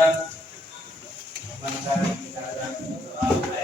Saudara, mari kita akan berdoa.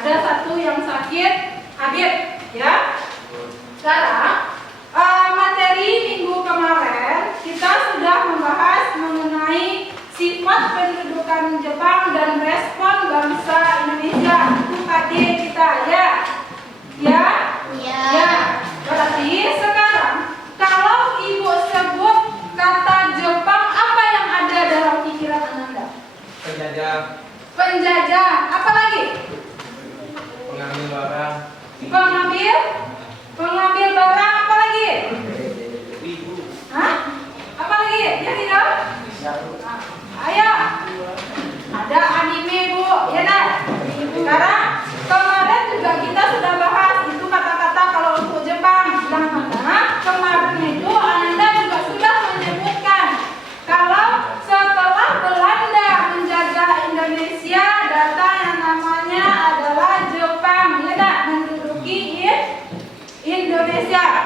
Ada satu yang sakit, hadir, ya. Sekarang materi minggu kemarin kita sudah membahas mengenai sifat pendudukan Jepang dan respon bangsa Indonesia. Itu KD kita, ya. Ya? Ya. Berarti sekarang kalau Ibu sebut kata Jepang, apa yang ada dalam pikiran Anda? Penjajah. Penjajah. Apa lagi? Pengambil barang. Pengambil barang. Apa lagi? Ibu. Hah? Apa lagi? Ya tidak? Ayo. Ada anime, Bu. Ya nak? Sekarang kemarin juga kita sudah bahas itu kata-kata kalau untuk Jepang. Yang mana kemarin itu Anda juga sudah menyebutkan kalau setelah Belanda menjajah Indonesia, datang yang namanya adalah Jepang, ya nak, menduduki Indonesia.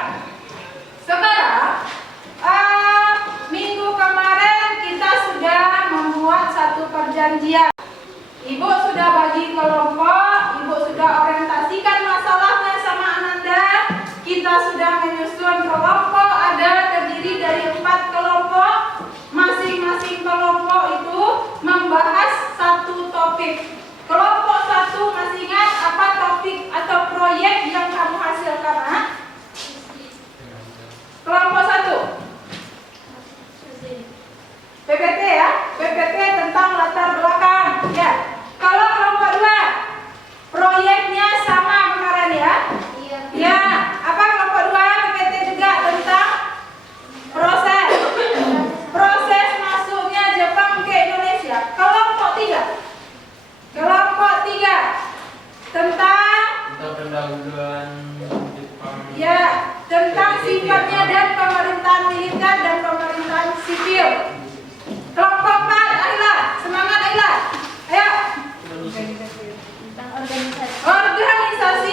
pendahuluan Jepang. Ya, tentang sifatnya dan pemerintahan militer dan pemerintahan sipil. Kelompok 4, Ayla, semangat Ayla. Ayo.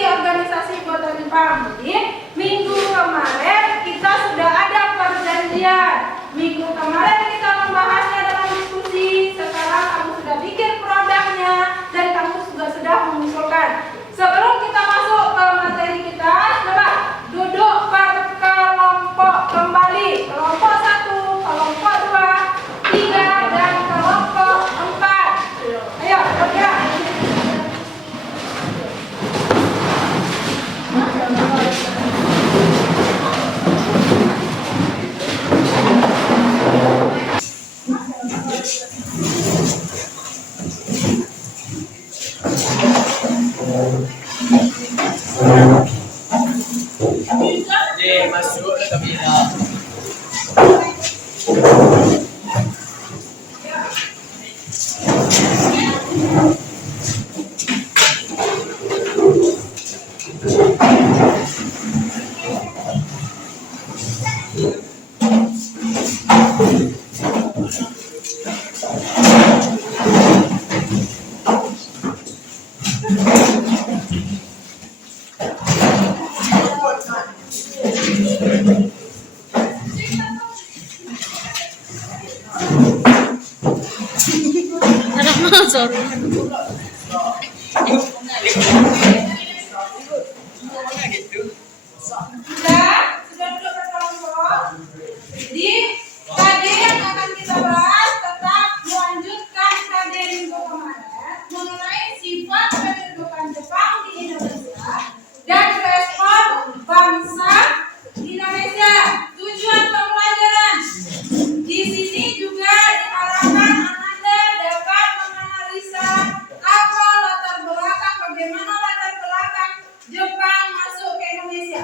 Organisasi kota Jepang. Jadi, minggu kemarin kita sudah ada perjanjian. Minggu kemarin kita membahasnya dalam diskusi. Sekarang kamu sudah bikin produknya dan kamu juga sudah mengusulkan. Sebelum kita masuk ke materi kita, coba duduk berkelompok kembali. Kelompok 1, kelompok 2, 3, dan kelompok 4. Ayo, bergerak. Masuk ke kabinah. Sudah duduk berkelompok. Jadi KD yang akan kita bahas tetap melanjutkan KD minggu kemarin mengenai sifat kedudukan Jepang di Indonesia dan respon bangsa Indonesia. Tujuan pembelajaran di sini juga diharapkan Anda dapat menganalisa apa bagaimana latar belakang Jepang masuk ke Indonesia.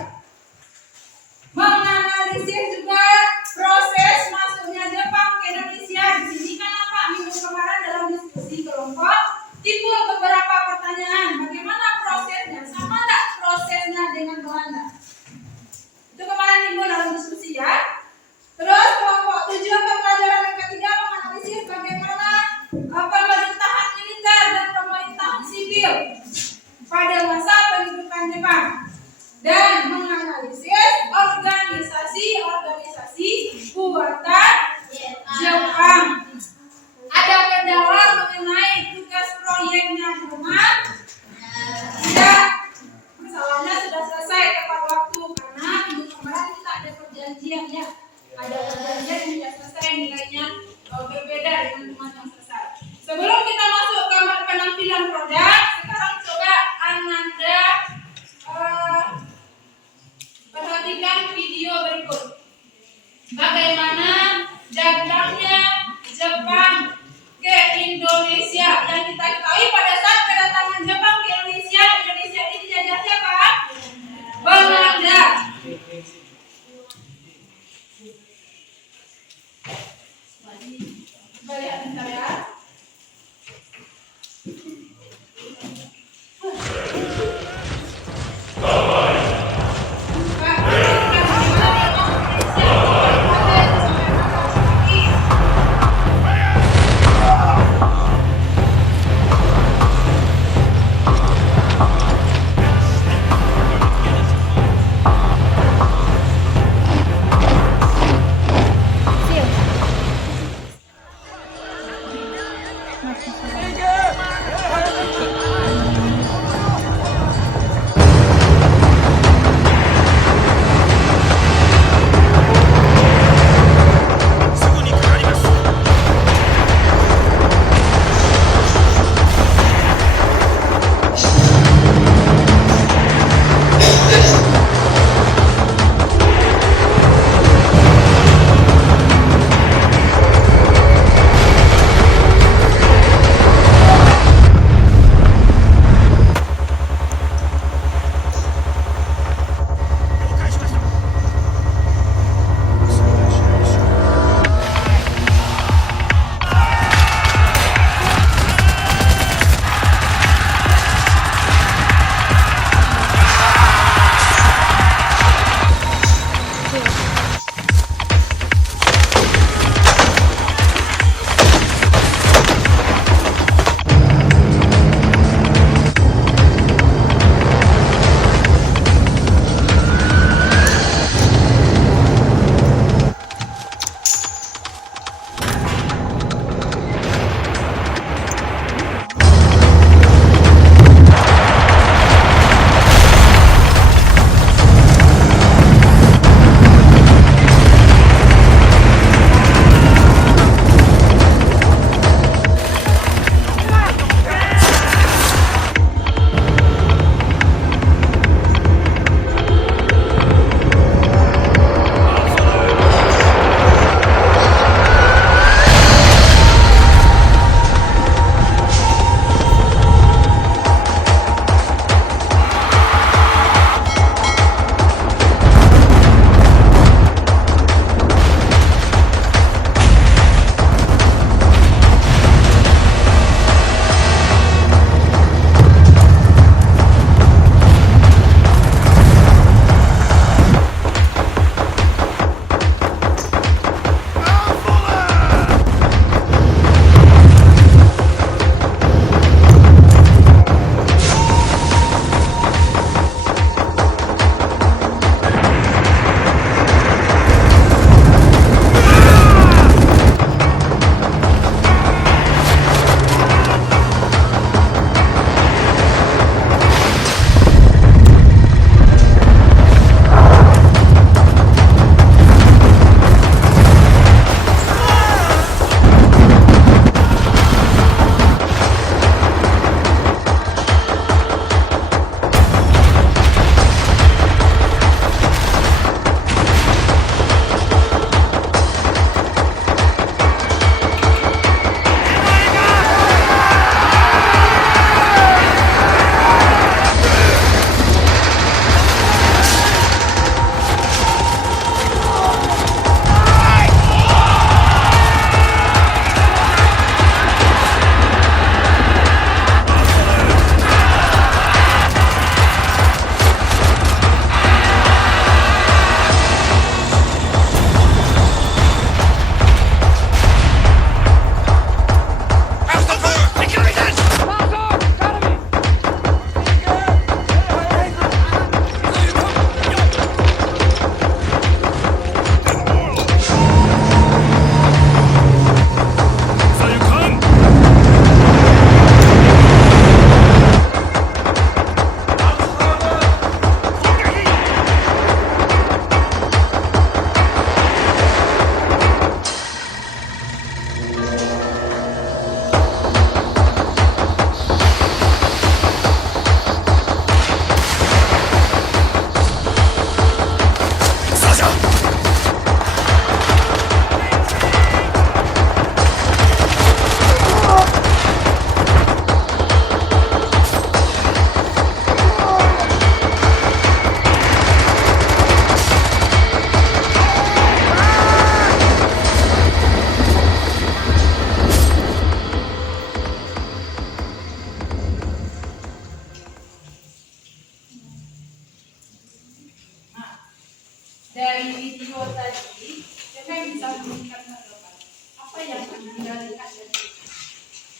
dari video tadi, siapa yang bisa memberikan tanggapan? Apa yang Anda lihat dari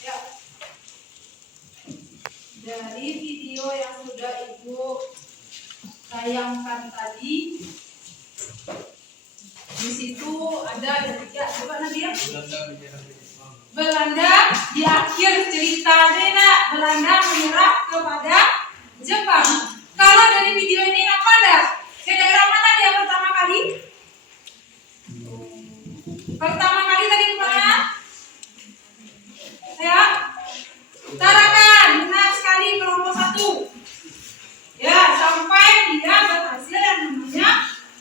ya, dari video yang sudah Ibu tayangkan tadi? Di situ ada 3, coba Nadia. Belanda di akhir cerita Nak, Belanda menyerah kepada Jepang. Kalau dari video ini apa Anda? Ke daerah mana dia pertama kali? Pertama kali tadi kemana? Ya, Tarakan, benar sekali, kelompok 1. Ya, sampai dia berhasil yang namanya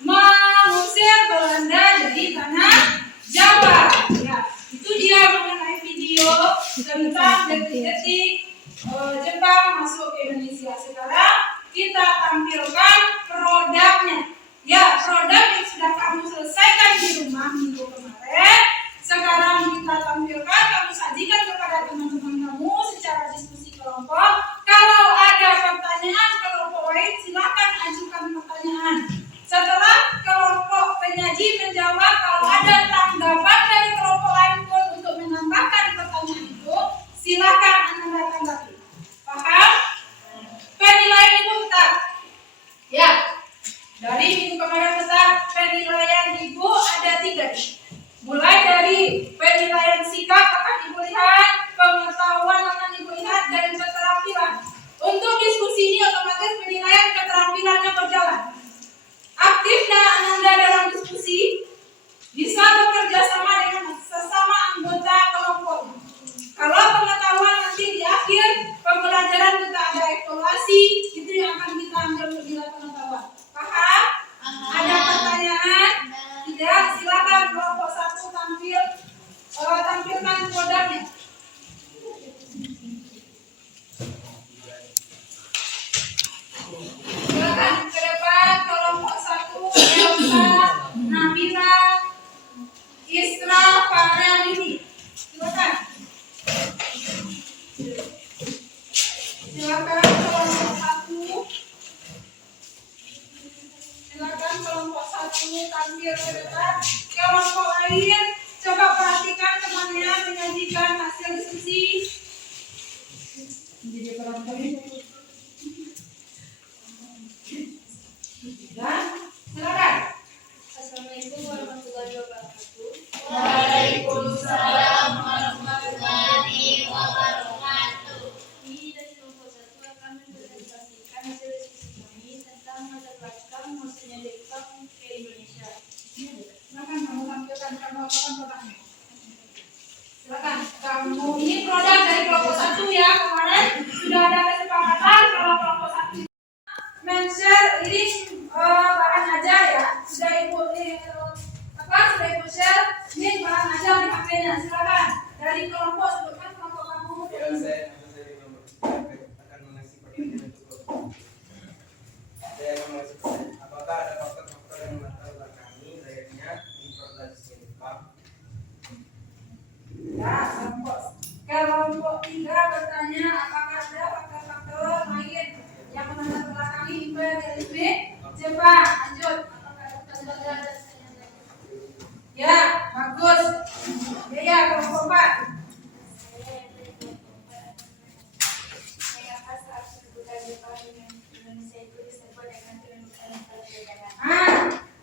mengusir Belanda dari tanah Jawa. Ya, itu dia mengenai video tentang detik-detik Jepang masuk ke Indonesia. Sekarang kita tampilkan produknya. Ya, produk yang sudah kamu selesaikan di rumah minggu kemarin. Sekarang kita tampilkan, kamu sajikan kepada teman-teman kamu secara diskusi kelompok. Kalau ada pertanyaan kelompok lain, silakan ajukan pertanyaan. Setelah kelompok penyaji menjawab, kalau ada tanggapan dari kelompok lain pun untuk menambahkan pertanyaan itu, silakan Anda tanggapi. Paham? Penilaian itu tetap. Ya, dari minggu kemarin tetap penilaian Ibu ada 3. Mulai dari penilaian sikap akan Ibu lihat, pengetahuan akan Ibu lihat, dan keterampilan. Untuk diskusi ini otomatis penilaian keterampilannya berjalan. Aktifnya Anda dalam diskusi, bisa bekerja sama dengan sesama anggota kelompok. Kalau pengetahuan nanti di akhir pembelajaran kita ada evaluasi, itu yang akan kita ambil nilai pengetahuan. Paham? Ada pertanyaan? Tidak? Silakan kelompok 1 tampilkan produknya. Silakan ke depan kelompok 1, Elsa, Nabila, Isra, Farel ini. Silakan. Silakan kelompok 1. Silakan kelompok 1 tampil ke depan. Kelompok lain coba perhatikan temannya menyajikan hasil diskusi. Jadi kelompok ini. Dan silakan. Assalamualaikum warahmatullahi wabarakatuh. Waalaikumsalam warahmatullahi wabarakatuh. Kami dari kelompok 1 akan mempresentasikan hasil diskusi kami tentang latar belakang masuknya Jepang ke Indonesia. Silakan kamu tampilkan kamu akan produknya. Silakan kamu, ini produk dari kelompok 1 ya. Kemarin sudah ada kesepakatan kalau kelompok 1 men-share ini bahan aja ya. Sudah Ibu sudah Ibu share ini bahan aja di HP-nya. Silakan dari kelompok, sebutkan kelompok kamu. Ya, saya akan mengasih pertanyaan untuk saya akan mengasih pertanyaan. Apakah ada faktor-faktor yang melatar belakangi lahirnya importasi Jepang? Ya, kelompok 3 bertanya apakah ada faktor-faktor lain yang melatar belakangi imperialisme Jepang. Lanjut. Ya, bagus. Ya, kelompok 4.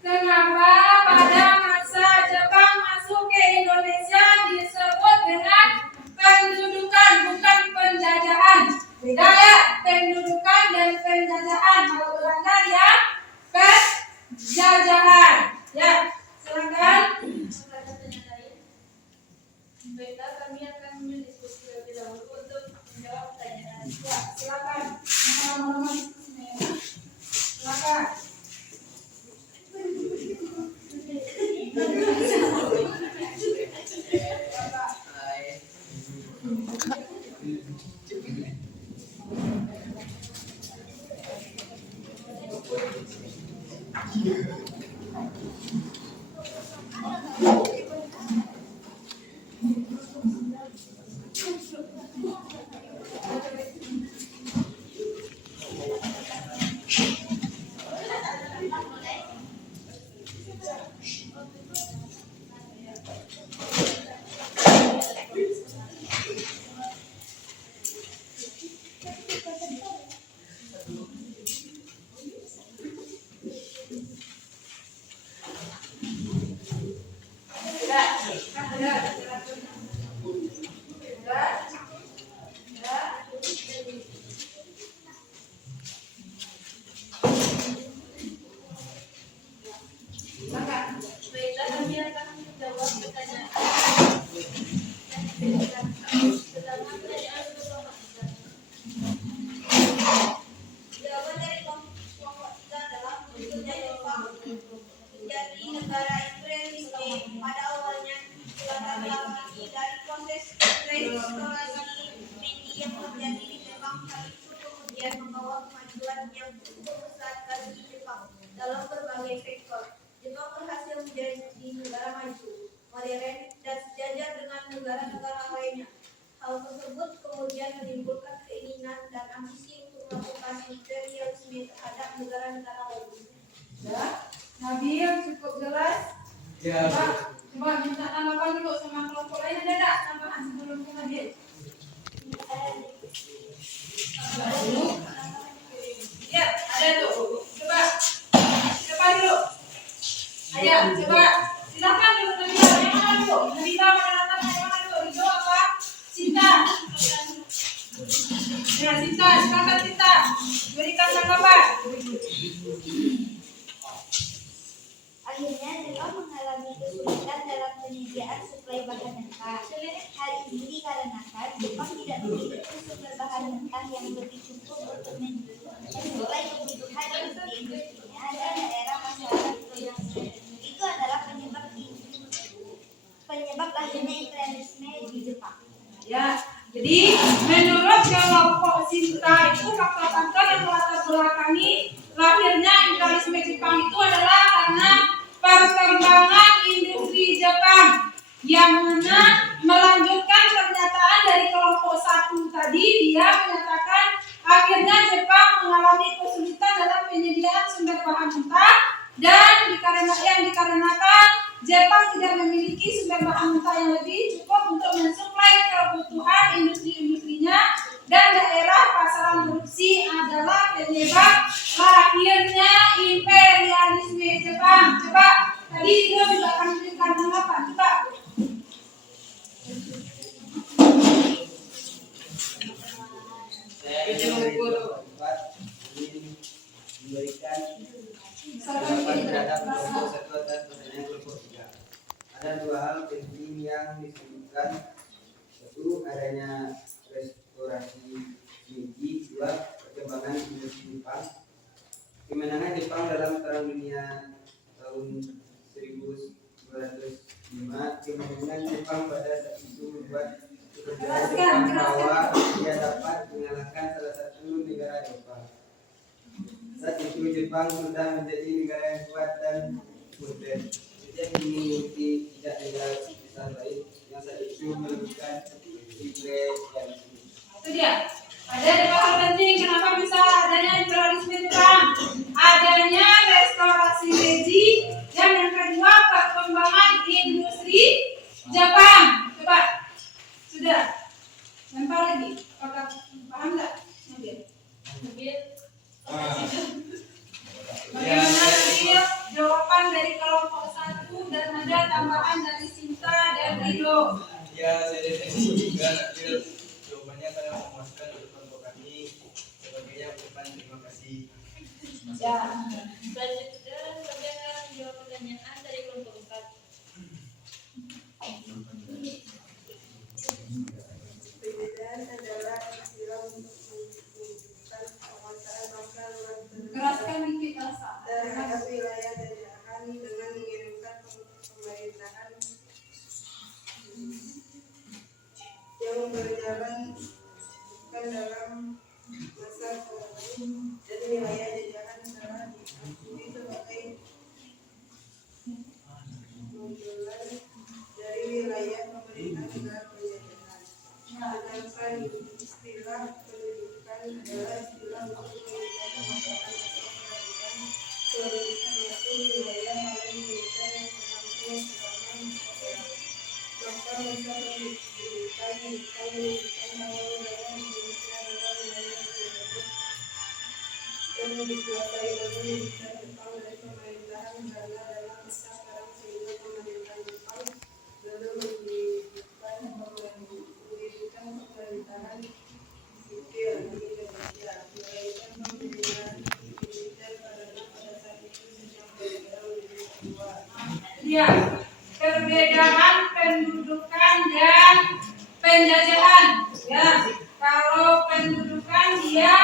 Kenapa pada masa Jepang masuk ke Indonesia disebut dengan pendudukan, bukan penjajahan? Beda ya, pendudukan dan penjajahan. Kalau Belanda ya penjajahan. Ya, silakan. Baiklah, kami akan mendiskusi lebih dahulu untuk menjawab pertanyaan. Ya, silakan. Nama-nama diskusinya ya. Silakan. negara imperialisme. Pada awalnya latar belakang dari proses restorasi media yang terjadi di Jepang, hal itu kemudian membawa kemajuan yang cukup besar bagi Jepang dalam berbagai sektor. Jepang berhasil menjadi negara maju, modern, dan sejajar dengan negara-negara lainnya. Hal tersebut kemudian menimbulkan keinginan dan ambisi untuk melakukan imperialisme terhadap negara-negara lain. Ya, Nabil cukup jelas. Ya. Coba minta tanggapan dulu sama kelompok lain, ada enggak tambahan sebelum ke Nabil? Ya, ada tuh. Coba dulu. Ayo, coba silakan dulu Nabila. Yang mana dulu? Nabila pada yang mana dulu? Ridho apa? Cinta. Ya, Cinta, silakan Cinta. Berikan tanggapan. Akhirnya Jepang mengalami kesulitan dalam penyediaan suplai bahan mentah. Hal ini dikarenakan Jepang tidak memiliki sumber bahan mentah yang lebih cukup untuk mensuplai kebutuhan industrinya dan daerah masyarakat produksi. Itu adalah penyebab lahirnya imperialisme di Jepang. Ya, jadi menurut kelompok Cinta itu faktor-faktor yang melatar belakangi lahirnya imperialisme Jepang itu adalah karena perkembangan industri Jepang, yang mana melanjutkan pernyataan dari kelompok satu tadi. Dia menyatakan akhirnya Jepang mengalami kesulitan dalam penyediaan sumber bahan mentah dan dikarenakan Jepang tidak memiliki sumber bahan mentah yang lebih cukup untuk mensuplai kebutuhan industri-industrinya, dan daerah pasaran produksi adalah penyebab lahirnya imperialisme Jepang. Coba tadi dia juga akan memberikan tanggapan. Coba. Saya ingin memberikan tanggapan terhadap kelompok satu dan pertanyaan kelompok 3. Ada dua hal penting yang disebutkan. Satu, adanya restorasi meiji. Dua, perkembangan industri Jepang. Kemenangan Jepang dalam Perang Dunia tahun 1905. Kemenangan Jepang pada saat itu membuat kepercayaan Jepang bahwa dia dapat mengalahkan salah satu negara Eropa. Saat itu Jepang sudah menjadi negara yang kuat dan modern. Sejak dimiliki tidak negara besar lain yang saat itu melakukan imperialisme. Itu dia. Ada dua hal penting kenapa bisa adanya imperialisme Jepang. Adanya restorasi Meiji, dan yang kedua perkembangan industri Jepang. Coba. Sudah. Lempar lagi. Apakah paham enggak? Nabil. Bagaimana Nabil? Jawaban dari kelompok 1 dan ada tambahan dari Cinta dan Ridho. Ya, saya deteksi juga Nabil. Jawabannya sangat memuaskan untuk kelompok kami. Sebagainya ucapan terima kasih. Ya. Selanjutnya kami akan menjawab pertanyaan dari kelompok 4. Perbedaan adalah istilah untuk menunjukkan penguasaan bangsa luar Keraskan dikit rasa. terhadap wilayah jajahan dengan mengirimkan pemerintahan yang berjalan bukan dalam masa koloni, dan wilayah jajahan telah diakui sebagai munculan dari wilayah pemerintah negara penjajahan. Sedangkan istilah pendudukan adalah istilah untuk menunjukkan kemaslahatan atau kerajaan kedudukan yaitu wilayah paling militer yang berlangsung selama masa perang. Maka masa pendudukan menunjukkan bahwa wilayah Indonesia adalah wilayah terjajah dan dikuasai oleh militer Jepang dari pemerintahan Belanda dalam masa perang, sehingga pemerintahan Jepang belum mendirikan pemerintahan sipil di Indonesia, melainkan pemerintahan militer pada saat itu sedang berjalan menuju kedua. Ya, perbedaan pendudukan dan penjajahan. Ya, kalau pendudukan dia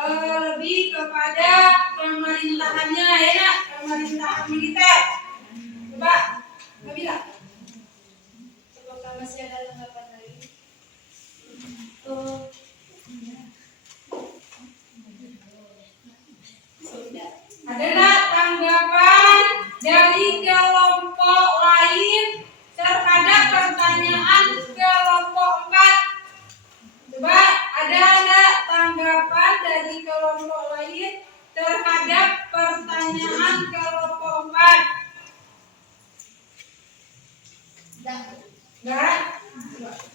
lebih kepada pemerintahannya, ya, pemerintahan militer. dari kelompok lain terhadap pertanyaan kelompok 4? Coba ada enggak tanggapan dari kelompok lain terhadap pertanyaan kelompok 4? Enggak?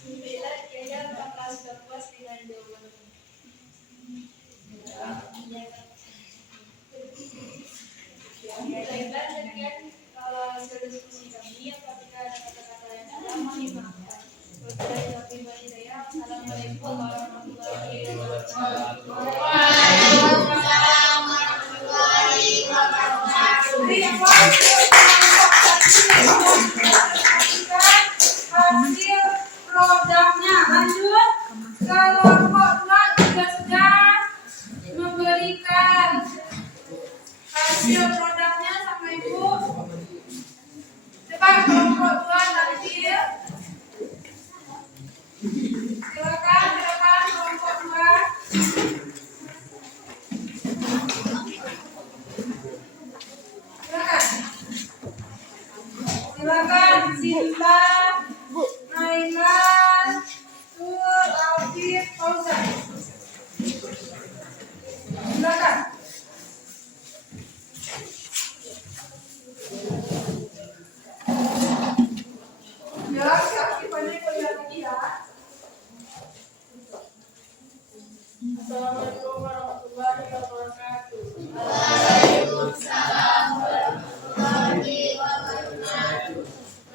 Beda kayaknya bakal sudah puas dengan jawaban. Baiklah, demikian hasil diskusi kami. Apabila ada kata-kata yang salah, mohon dimaafkan. Wabillahi taufiq wal hidayah. Assalamualaikum warahmatullahi wabarakatuh. Waalaikumsalam warahmatullahi wabarakatuh. Hasil produknya. Lanjut, kelompok 2 juga sudah memberikan hasil produknya sama ibu. Coba kelompok 2 tampil. Silakan kelompok 2. Silakan Sinta, Nailan, Tul, Alfif, Fauzan. Silakan. Ya, keaktifannya kuliah lagi ya. Assalamualaikum warahmatullahi wabarakatuh. Waalaikumsalam warahmatullahi wabarakatuh.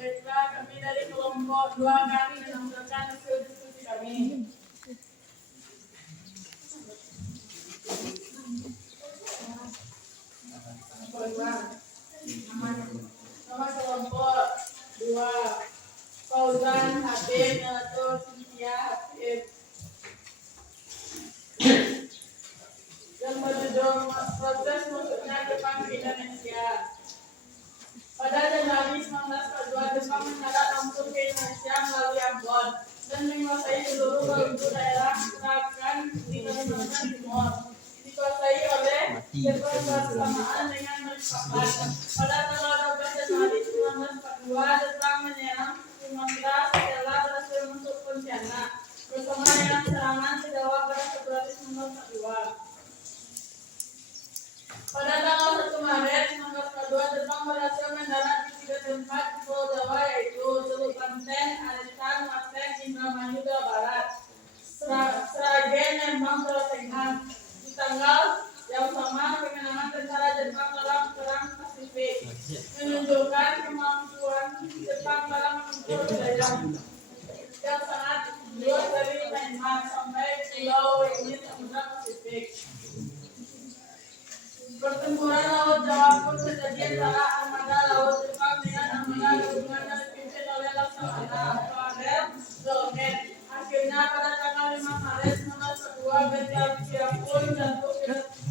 Baiklah, kami dari kelompok 2 kami menampilkan hasil diskusi kami. Nama kelompok 2 Fauzan, Habib, Nato, Cynthia, Habib. Yang berjudul proses masuknya Jepang ke Indonesia. Pada Januari 1942, Jepang mendarat langsung ke Indonesia melalui Ambon dan menguasai seluruh penjuru daerah Kragan di Kalimantan Timur. Dikuasai oleh Jepang bersamaan dengan Balikpapan. Pada tanggal 12 Januari 1942, Jepang menyerang Sumatera setelah berhasil masuk Pontianak bersama dengan serangan ke Jawa pada Februari 1942. Pada tanggal 1 Maret 1942, Jepang berhasil mendarat di 3 tempat di Pulau Jawa, yaitu Teluk Banten, Alitan, Klaten, Indramayu, Jawa Barat, Sragen, Lembang, Jawa Tengah. Di tanggal yang sama, kemenangan tentara Jepang dalam Perang Pasifik menunjukkan kemampuan Jepang dalam mengukur wilayah yang sangat luas dari Myanmar sampai pulau ini Samudra Pasifik. Pertempuran Laut Jawa pun terjadi antara armada laut Jepang dengan armada gabungan yang dipimpin oleh Laksamana Kolonel Dolmen. Akhirnya pada tanggal 5 Maret 1942, Batavia pun jatuh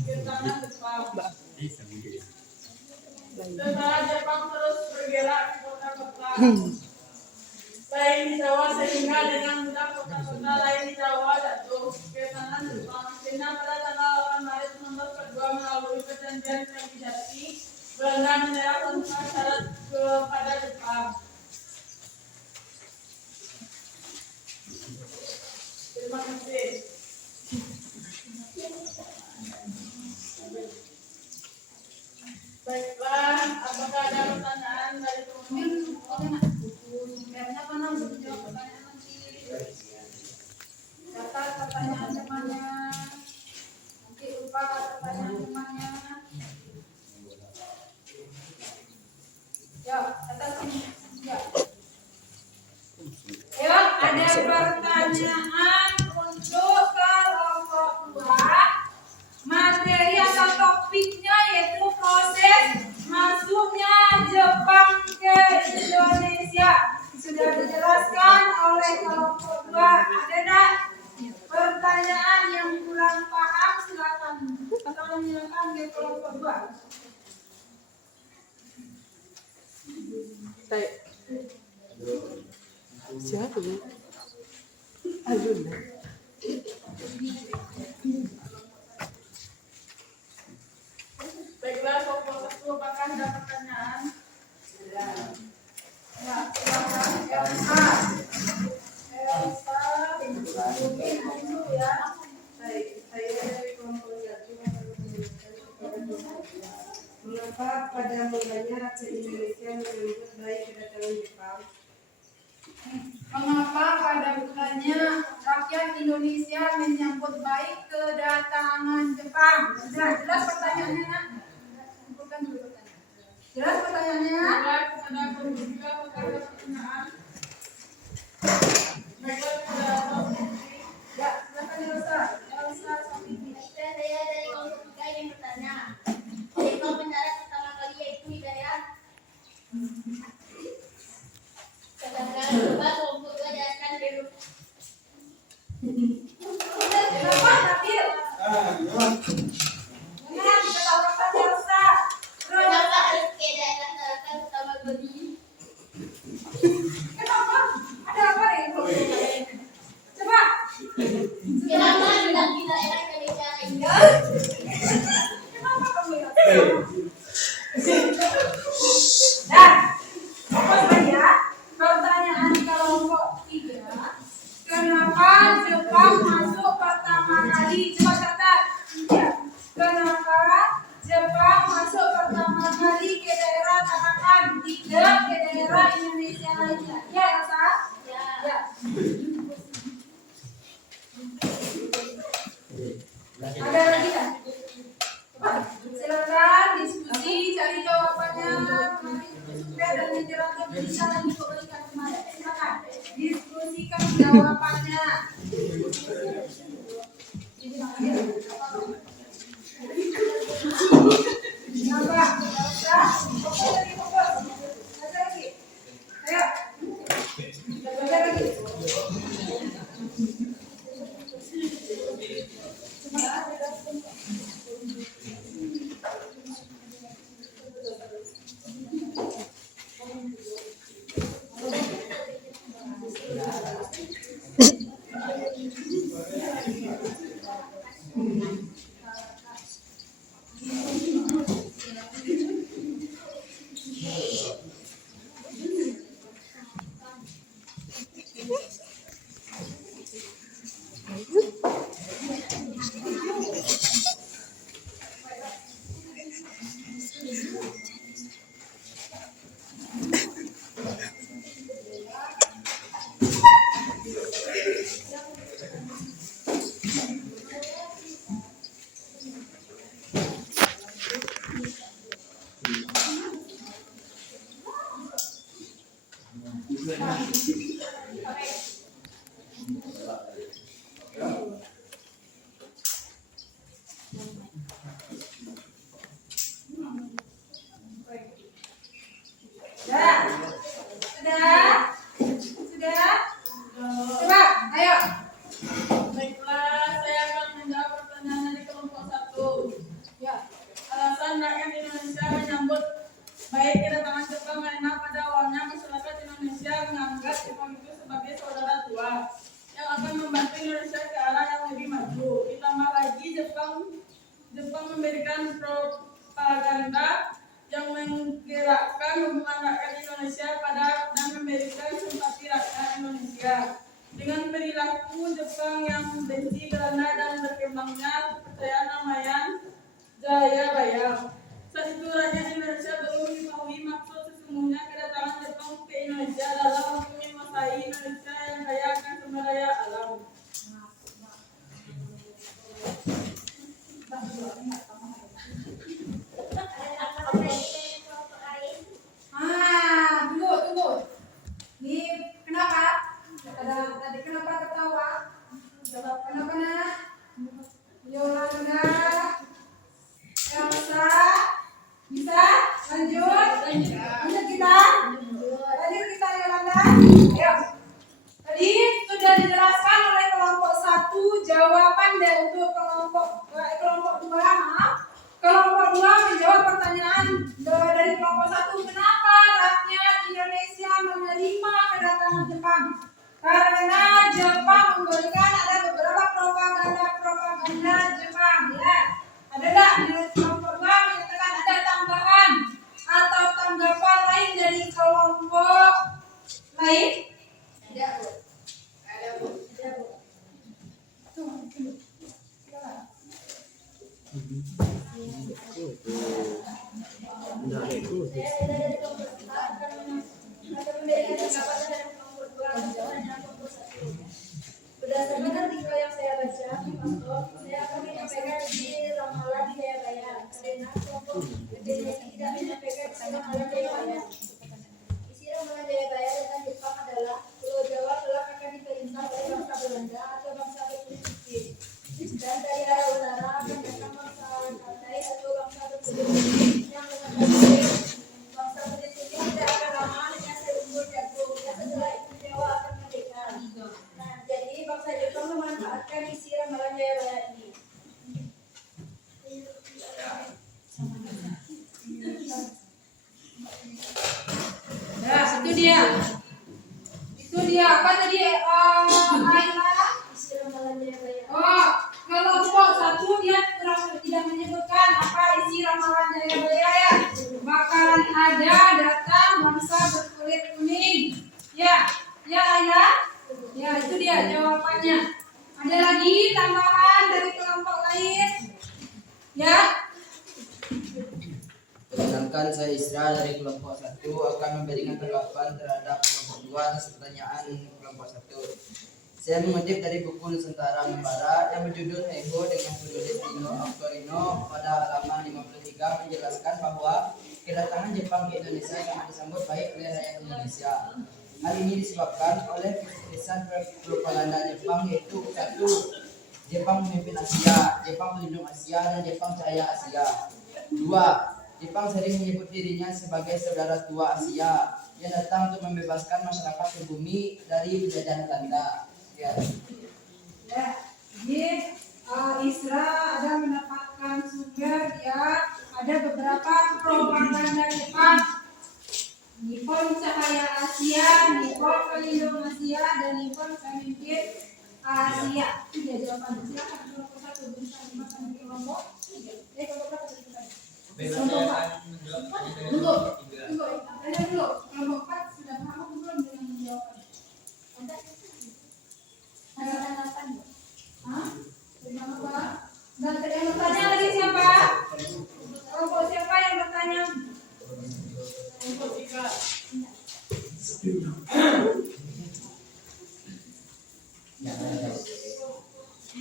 ke tangan Jepang. Tentara Jepang terus bergerak ke kota-kota lain di Jawa sehingga dengan mudah kota-kota lain di Jawa jatuh ke tangan Jepang. Akhirnya pada tanggal 8 Maret 1942 melalui perjanjian Kamigashi, Belanda menyerah tanpa syarat kepada Jepang. Terima kasih. Baiklah, apakah ada pertanyaan dari teman-teman? Sumbernya mana? Belum jawab pertanyaan nanti. Catat pertanyaan temannya. Nanti lupa pertanyaan temannya. Ya, catat sini. Ya. Ayo, ada pertanyaan untuk kelompok 2. Materi atau topiknya yaitu proses masuknya Jepang ke Indonesia. Sudah dijelaskan oleh kelompok 2. Ada enggak pertanyaan yang kurang paham? Silakan tanyakan ke kelompok 2. Siapa ya? Alun. Baiklah, kelompok 1, apakah ada pertanyaan? Ada. Ya, silakan Elsa. Elsa, mungkin dulu ya. Baik, saya dari kelompok Jati mengingatkan kepada Bapak. Mengapa pada mulanya rakyat Indonesia menyambut baik kedatangan Jepang? Mengapa pada mulanya rakyat Indonesia menyambut baik kedatangan Jepang? Sudah jelas pertanyaannya, Nak? Bukan dulu pertanyaan. Jelas pertanyaannya? Baiklah kepada guru juga kepada pertanyaan. Baiklah kepada Ya, silakan Elsa. Elsa Safitri. Saya dari kelompok 3 yang bertanya. Jepang mendarat pertama kali yaitu di daerah. Sedangkan coba kelompok 2 jelaskan dulu. Kenapa, Nabil? Jangan, kita tahu apa Elsa. Terus, Kenapa harus ke daerah daratan pertama kali? kenapa? Ada apa nih? Coba. Kenapa tidak di daerah Indonesia lainnya? Kenapa kamu ya? Nah, apa saja pertanyaan kelompok 3? Kenapa Jepang masuk pertama kali? Coba catat. Ya. Kenapa Jepang masuk pertama kali ke daerah Tarakan, tidak ke daerah Indonesia lainnya? Ya, Elsa? Ya. Ya. Ada lagi kan? Coba, silakan diskusi, cari jawabannya. Supaya dan menjelaskan bisa lagi berikan kemarin. Silakan diskusikan jawabannya. Kenapa? Elsa? Fokus lagi, fokus. Ada lagi? Ayo. Ada lagi? Sudah? Coba, ayo. Baiklah, saya akan menjawab pertanyaan dari kelompok 1. Ya, alasan rakyat Indonesia menyambut baik kedatangan Jepang karena pada awalnya masyarakat Indonesia menganggap Jepang itu sebagai saudara tua yang akan membantu Indonesia ke arah yang lebih maju. Ditambah lagi Jepang memberikan propaganda yang menggerakkan hubungan rakyat Indonesia dan memberikan simpati rakyat Indonesia. Dengan perilaku Jepang yang benci Belanda dan berkembangnya kepercayaan Namayan Jayabaya. Saat itu rakyat Indonesia belum mengetahui maksud sesungguhnya kedatangan Jepang ke Indonesia dalam untuk menguasai Indonesia yang kaya akan sumber daya alam. Tunggu. Ini kenapa? Tadi kenapa tertawa? Kenapa, Nak? Yolanda, Elsa, bisa? Lanjut kita? Lanjut kita, Yolanda. Ayo. Tadi sudah dijelaskan oleh kelompok 1 jawaban dan untuk kelompok 2, maaf. Kelompok 2 menjawab pertanyaan dari kelompok 1, kenapa rakyat Indonesia menerima kedatangan Jepang? Karena Jepang memberikan ada beberapa propaganda Jepang, ya. Ada nggak di kelompok 2 menyatakan ada tambahan? Saya dari kelompok 4 akan memberikan tanggapan dari kelompok 2 dan kelompok 1. Berdasarkan artikel yang saya baca, saya akan menyampaikan di ramalan Jayabaya karena kelompok ini tidak menyampaikan isi ramalan Jayabaya. Isi ramalan Jayabaya tentang Jepang adalah Pulau Jawa kelak akan diperintah oleh bangsa Belanda atau bangsa berkulit putih, dan dari arah utara akan datang bangsa Katai atau bangsa berkulit putih yang dengan bangsa kulit putih tidak akan lama hanya seumur jagung, dan setelah itu Jawa akan merdeka. Nah, jadi bangsa Jepang memanfaatkan isi ramalan Jayabaya ini. Ya, itu dia. Itu dia. Apa tadi? Ayla. Isi ramalan Jayabaya. Oh, kelompok 1 dia tidak menyebutkan apa isi ramalan Jayabaya ya. Bakalan ada datang bangsa berkulit kuning. Ya, ya Ayla. Ya, itu dia jawabannya. Ada lagi tambahan dari kelompok lain? Ya. Perkenalkan, saya Isra dari kelompok 1 akan memberikan tanggapan terhadap kelompok 2 atas pertanyaan kelompok 1. Saya mengutip dari buku Nusantara Membara yang berjudul Heiho dengan penulis Dino Aktorino pada halaman 53 menjelaskan bahwa kedatangan Jepang ke Indonesia sangat disambut baik oleh rakyat Indonesia. Hal ini disebabkan oleh kesuksesan propaganda Jepang, yaitu 1. Jepang memimpin Asia, Jepang melindungi Asia, dan Jepang jaya Asia. 2. Jepang sering menyebut dirinya sebagai saudara tua Asia yang datang untuk membebaskan masyarakat pribumi dari penjajahan Belanda. Ya. Ya, jadi Isra ada mendapatkan sumber ya, ada beberapa propaganda Jepang. Nippon Cahaya Asia, Nippon Pelindung Asia, dan Nippon Pemimpin Asia. Itu dia jawabannya. Silakan kelompok 1 bisa dimakan di kelompok 3. Kelompok berapa tadi? Kelompok 4. Tunggu. Tanya dulu. Kelompok 4 sudah paham belum dengan jawaban? Hah? Terima apa? Dan yang bertanya lagi siapa? Kelompok siapa yang bertanya? Kelompok 3.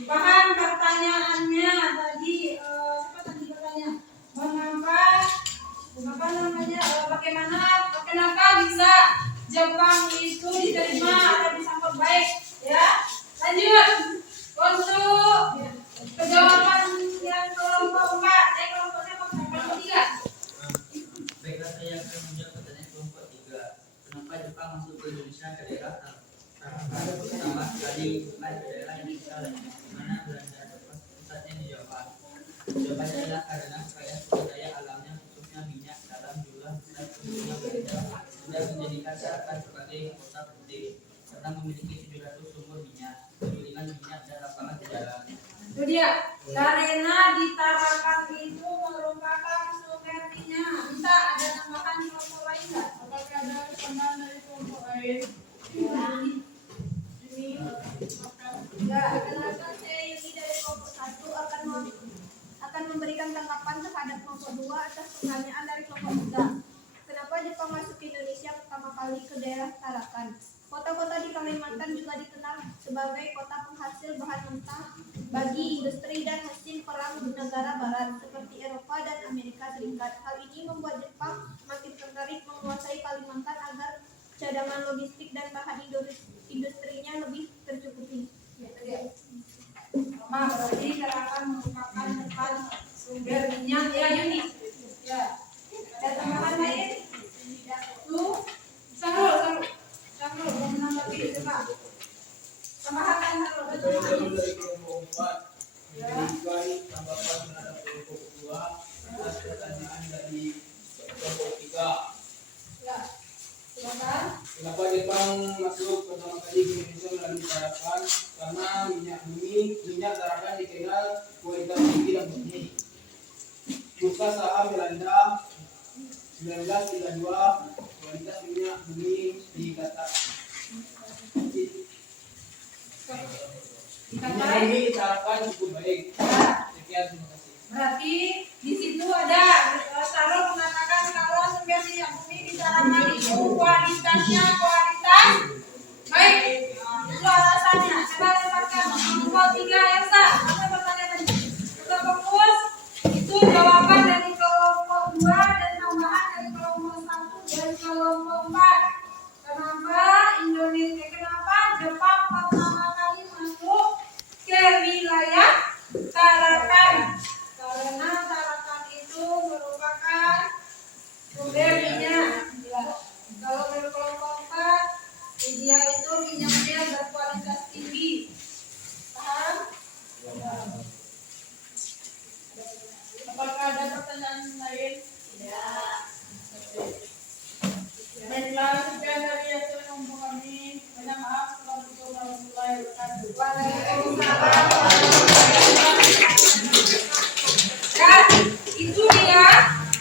Paham pertanyaannya tadi? Siapa tadi bertanya? Bagaimana? Kenapa bisa Jepang itu diterima atau disambut baik? Ya, lanjut untuk jawaban yang kelompok 4. Kelompok siapa? Kelompok 3. Baiklah, saya akan menjawab pertanyaan kelompok 3. Kenapa Jepang masuk ke Indonesia ke daerah pertama sekali ke daerah Indonesia dan di mana Belanda pusatnya di Jawa? Jawabannya adalah karena kekayaan sumber daya alamnya, khususnya minyak dalam jumlah besar penduduknya Belanda sudah menjadikan masyarakat sebagai kota penting serta memiliki 700 sumur minyak, penyulingan minyak dan lapangan jalan. Itu dia. Karena di Tarakan itu merupakan sumber minyak. Bisa ada tambahan kelompok lain nggak? Apakah ada tambahan dari kelompok lain? Ya. Perkenalkan, saya Yuni dari kelompok 1 akan memberikan tanggapan terhadap kelompok 2 atas pertanyaan dari kelompok 3. Kenapa Jepang masuk ke Indonesia pertama kali ke daerah Tarakan? Kota-kota di Kalimantan juga dikenal sebagai kota penghasil bahan mentah bagi industri dan hasil perang negara barat seperti Eropa dan Amerika Serikat. Hal ini membuat Jepang makin tertarik menguasai Kalimantan agar cadangan logistik dan bahan industrinya lebih tercukupi. Berarti Tarakan merupakan tempat sumber minyak ya Yuni. Ya. Ada tambahan lain? Tuh, Sarul, mau menanggapi coba. Tambahan lain Sarul. Dari kelompok 4 memberikan tanggapan terhadap kelompok 2 atas pertanyaan dari kelompok 3. Ya. Silakan. Kenapa Jepang masuk pertama kali ke Indonesia melalui Tarakan? Karena minyak Tarakan dikenal kualitas tinggi dan murni. Bursa saham Belanda 1932, kualitas minyak bumi dikatakan ini Tarakan cukup baik. Sekian, terima kasih. Berarti di situ ada Sarul mengatakan kalau sumber kuantitasnya kualitas. Baik, itu alasannya. Coba tempatkan kelompok 3 Elsa. Apa pertanyaan tadi? Untuk fokus itu jawaban dari kelompok 2 dan tambahan dari kelompok 1 dan kelompok 4. Kenapa Indonesia? Kenapa Jepang pertama kali masuk ke wilayah Tarakan? Karena Tarakan itu merupakan sumber minyak. Kalau dari kelompok 4, India itu minyaknya berkualitas tinggi. Paham? Apakah ada pertanyaan lain? Tidak. Baiklah, sekian dari hasil kelompok kami. Banyak maaf. Assalamualaikum warahmatullahi wabarakatuh. Waalaikumsalam. Dan itu dia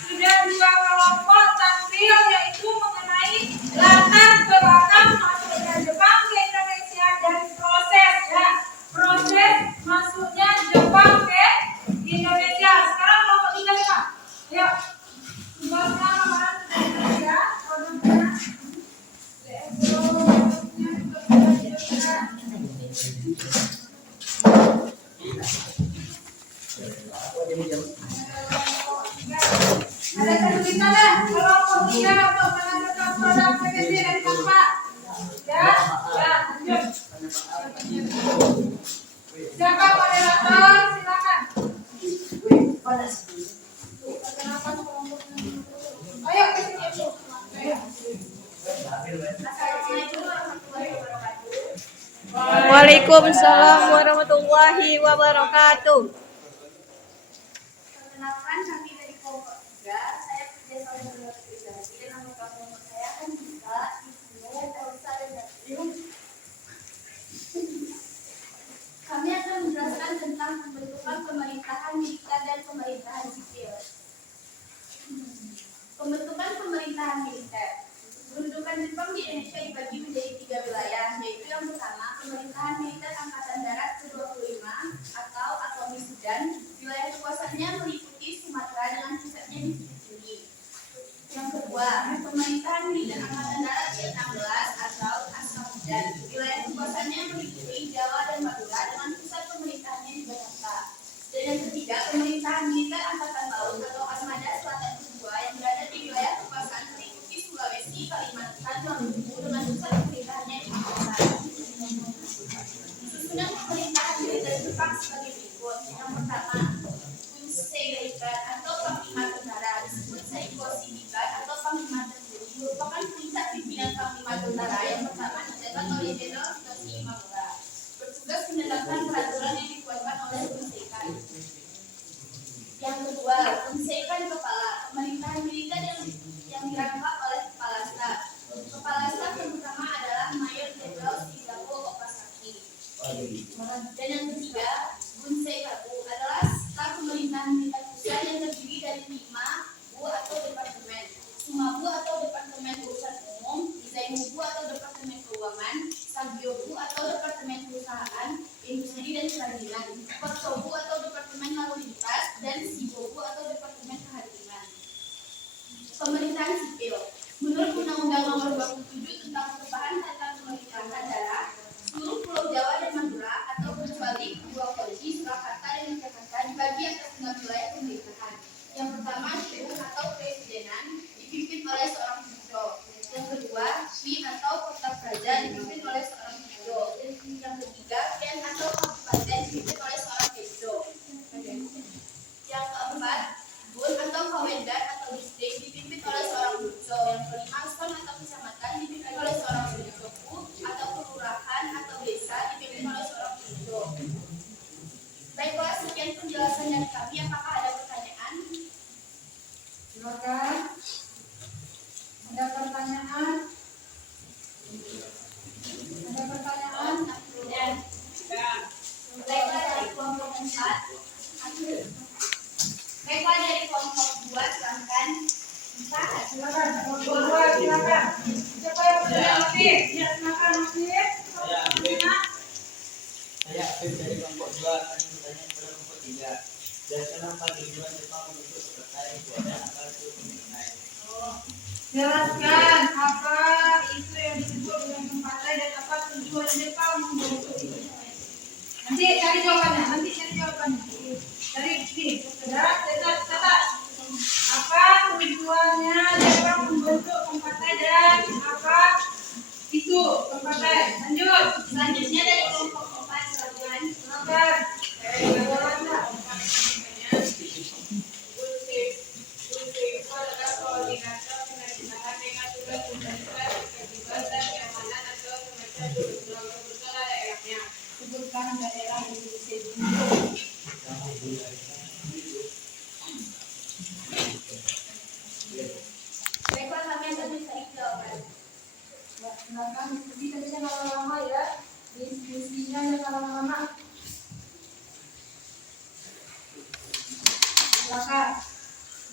sudah 2 kelompok tampil, yaitu mengenai latar belakang masuknya Jepang ke Indonesia dan proses ya, proses masuknya Jepang ke Indonesia. Sekarang kelompok 3 Pak. Ayo. Tugasnya kemarin sudah ya, produknya. Ada tulisan dah kelompok 3 untuk menentukan produk PVC dan Pak. Ya, lanjut. Siapa moderator? Silakan. Ayo ke sini Bu. Assalamualaikum warahmatullahi wabarakatuh. Waalaikumsalam warahmatullahi wabarakatuh. Perkenalkan kami dari kelompok 3. Saya kerja sama dengan pribadi dan anggota kelompok saya kan juga Ibnu, Elsa dan Nadim. Kami akan menjelaskan tentang pembentukan pemerintahan militer dan pemerintahan sipil. Pembentukan pemerintahan militer. Kedudukan Jepang di Indonesia dibagi menjadi 3 wilayah, yaitu yang pertama pemerintahan militer Angkatan Darat ke-25 atau Atomi Sudan. Wilayah kekuasaannya meliputi Sumatera dengan pusatnya di Bukit. Yang kedua, pemerintahan militer Angkatan Darat ke-16 atau Asamudan. Wilayah kekuasaannya meliputi Jawa dan Madura dengan pusat pemerintahannya di Jakarta. Dan yang ketiga, pemerintahan militer Angkatan Laut atau Armada Selatan kedua yang berada di wilayah kekuasaan meliputi Sulawesi, Kalimantan, Maluku dengan pusat pemerintahannya di Jakarta. Susunan pemerintahan militer Jepang sebagai berikut. Yang pertama, Bunseikan atau Panglima Tentara, disebut Seiko Shikikan atau Panglima Tentara, merupakan puncak pimpinan Panglima Tentara yang pertama dijabat oleh Jenderal Hiroshi Imamura. Bertugas menegakkan peraturan yang dikeluarkan oleh Bunseikan. Yang kedua, Bunseikan Kepala, pemerintahan militer yang dirangkap oleh Kepala Staf. Kepala Staf yang pertama adalah Mayor Jenderal Shigeru Okazaki. Dan yang ketiga, Bunseikan adalah staf pemerintahan militer pusat yang terdiri dari 5 bu atau departemen, Sumabu atau departemen urusan umum, Izaimubu atau departemen keuangan, Sagyobu atau departemen perusahaan, industri dan kerajinan, Potsobu atau departemen lalu lintas, dan Shibobu atau departemen kehakiman. Pemerintahan sipil. Menurut Undang-Undang Nomor 27 tentang perubahan tata pemerintahan adalah seluruh Pulau Jawa dan Madura atau kecuali dua Polisi, Surakarta dan Yogyakarta dibagi atas 6 wilayah pemerintahan. Yang pertama, Shu atau Presidenan dipimpin oleh seorang Bukdo. Yang kedua, Shi atau Kota Praja dipimpin oleh seorang Bukdo. Dan yang ketiga, Ken atau Kabupaten dipimpin oleh seorang Bukdo. Yang keempat, Bun atau Kawendar atau distrik dipimpin oleh seorang Bukdo. Yang kelima, Son atau kecamatan dipimpin oleh seorang Bukdoku atau kelurahan atau desa dipimpin oleh seorang Bukdo. Baiklah, sekian penjelasan dari kami. Apakah ada pertanyaan? Silakan. Ada pertanyaan? Ada pertanyaan? Baiklah, dari kelompok 4. Baiklah, dari kelompok 2, silakan. Silakan. Kelompok 2, silakan. Siapa yang punya lebih? Ya, silakan lebih. Saya Afif dari kelompok 2 akan bertanya kepada kelompok 3. Jelaskan apa tujuan Jepang membentuk peserta yang ada asal suku pemerintahan. Jelaskan apa itu cari jawabannya. Nanti cari jawabannya. Cari nih, saudara, catat. Apa tujuannya dalam membentuk pempartai dan apa itu pempartai? Lanjut. Selanjutnya dari kelompok 4 silakan. Silakan. Jawabannya. Itu adalah koordinator penerimaan dengan tugas memberikan kewajiban dan keamanan atau semacam sebutkan daerahnya. Sebutkan daerah Indonesia. Baiklah, kami akan mencari jawaban. Silakan diskusi, tapi jangan lama-lama ya. Diskusinya jangan lama-lama. Silakan.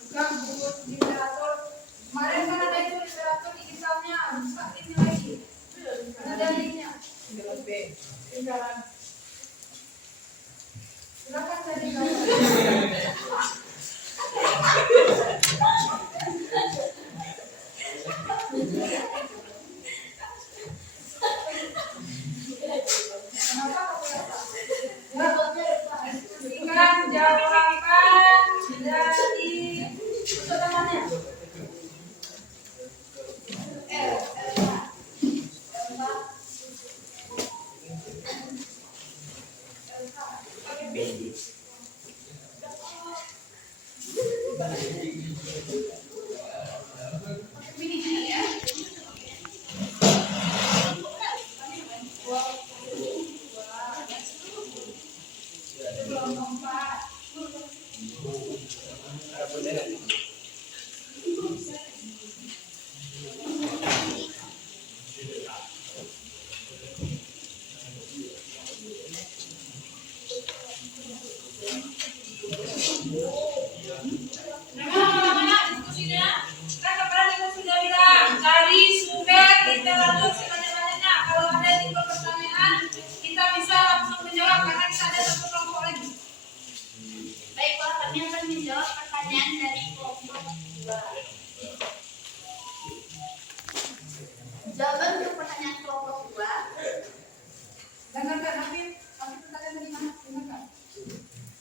Buka buku literatur. Kemarin kan ada itu literatur digitalnya. Buka ini lagi. Ada linknya. Silakan. Silakan tadi. Diskusikan jawaban dari untuk namanya. Baiklah, kami akan menjawab pertanyaan dari kelompok 2. Jawaban untuk pertanyaan kelompok 2. Dengarkan, Afif pertanyaan dari mana? Dengarkan.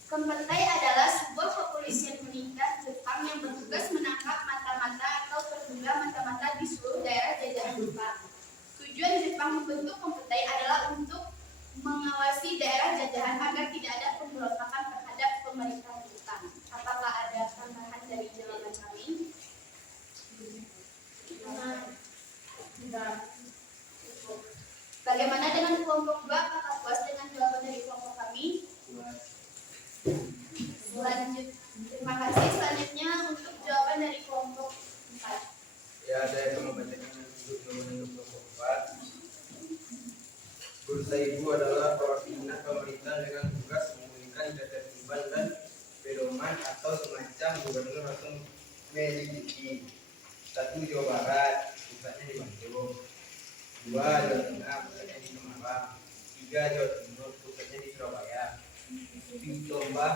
Pempartai adalah sebuah kepolisian militer Jepang yang bertugas menangkap mata-mata atau terduga mata-mata di seluruh daerah jajahan Jepang. Tujuan Jepang membentuk pempartai adalah untuk mengawasi daerah jajahan agar tidak ada pemberontakan terhadap pemerintah Jepang. Apakah ada tambahan dari jawaban kami? Bagaimana dengan kelompok 2? Apakah puas dengan jawaban dari kelompok kami? Lanjut. Terima kasih. Selanjutnya untuk jawaban dari kelompok 4. Ya, saya akan membacakan untuk kelompok 4. Bursa Ibu adalah perwakilan pemerintah dengan tugas memulihkan ketertiban dan pedoman atau semacam gubernur atau menyelidiki. 1. Jawa Barat, pusatnya di Bandung. 2. Jawa Tengah, pusatnya di Semarang. 3. Jawa Timur, pusatnya di Surabaya. Ditambah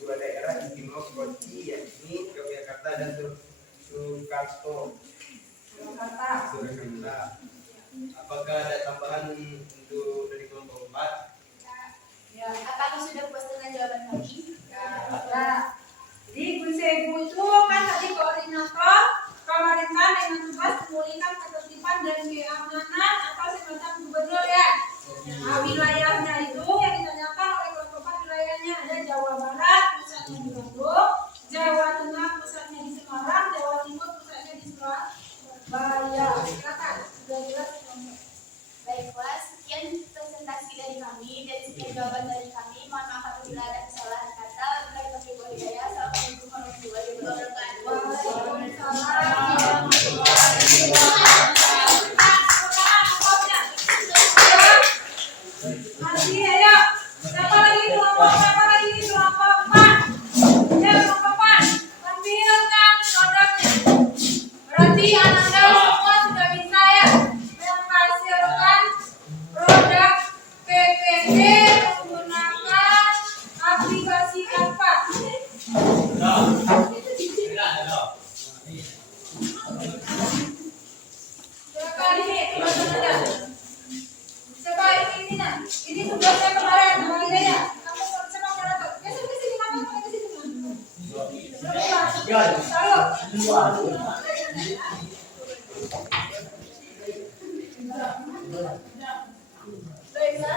dua daerah istimewa seperti yakni Yogyakarta dan Surakarta. Apakah ada tambahan untuk dari kelompok 4? Ya, apakah sudah puas dengan jawaban kami? Ya. Jadi Kunsebu itu kan tadi koordinator pemerintahan dengan tugas memulihkan ketertiban dan keamanan atau semacam gubernur ya. Nah, wilayahnya itu yang ditanyakan oleh kelompok 4 wilayahnya ada Jawa Barat, pusatnya di Bandung, Jawa Tengah, pusatnya di Semarang, Jawa Timur, pusatnya di Surabaya. Silakan, sudah jelas. Baiklah, sekian presentasi dari kami dan sekian jawaban dari kami. Mohon maaf apabila ada kesalahan kata. Assalamualaikum warahmatullahi wabarakatuh. Masih ayo. Siapa lagi kelompok? Siapa lagi di kelompok 4? Ya, kelompok 4. Tampilkan produknya. Berarti Anda semua sudah bisa ya menghasilkan produk PPT menggunakan aplikasi Canva. Silakan ini teman-teman. Coba ini nah. Ini tugasnya kemarin. Baiklah,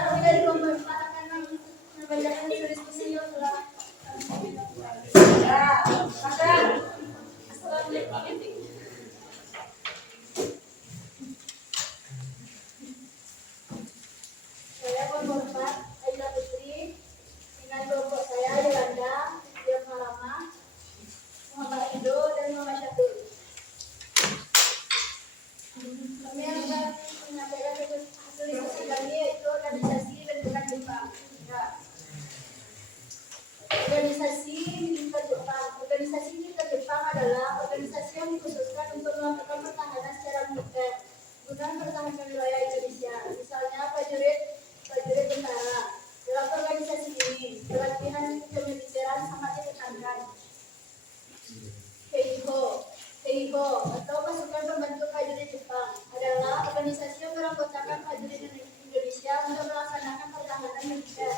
kami dari kelompok 4 akan membacakan diskusi yang telah Ya, silakan. Assalamualaikum. Saya kelompok 4, Aida Putri, dengan kelompok saya Yolanda, Dian Marama, Muhammad Ido, dan Muhammad Syatul. Kami akan menyampaikan hasil diskusi kami, yaitu organisasi bentukan Jepang. Ya. Organisasi militer Jepang. Organisasi militer Jepang adalah organisasi yang dikhususkan untuk melakukan pertahanan secara militer guna mempertahankan wilayah Indonesia. Misalnya prajurit tentara. Dalam organisasi ini, pelatihan kemiliteran sangat ditekankan. Keiho atau pasukan pembantu prajurit Jepang adalah organisasi yang beranggotakan prajurit Indonesia untuk melaksanakan pertahanan militer,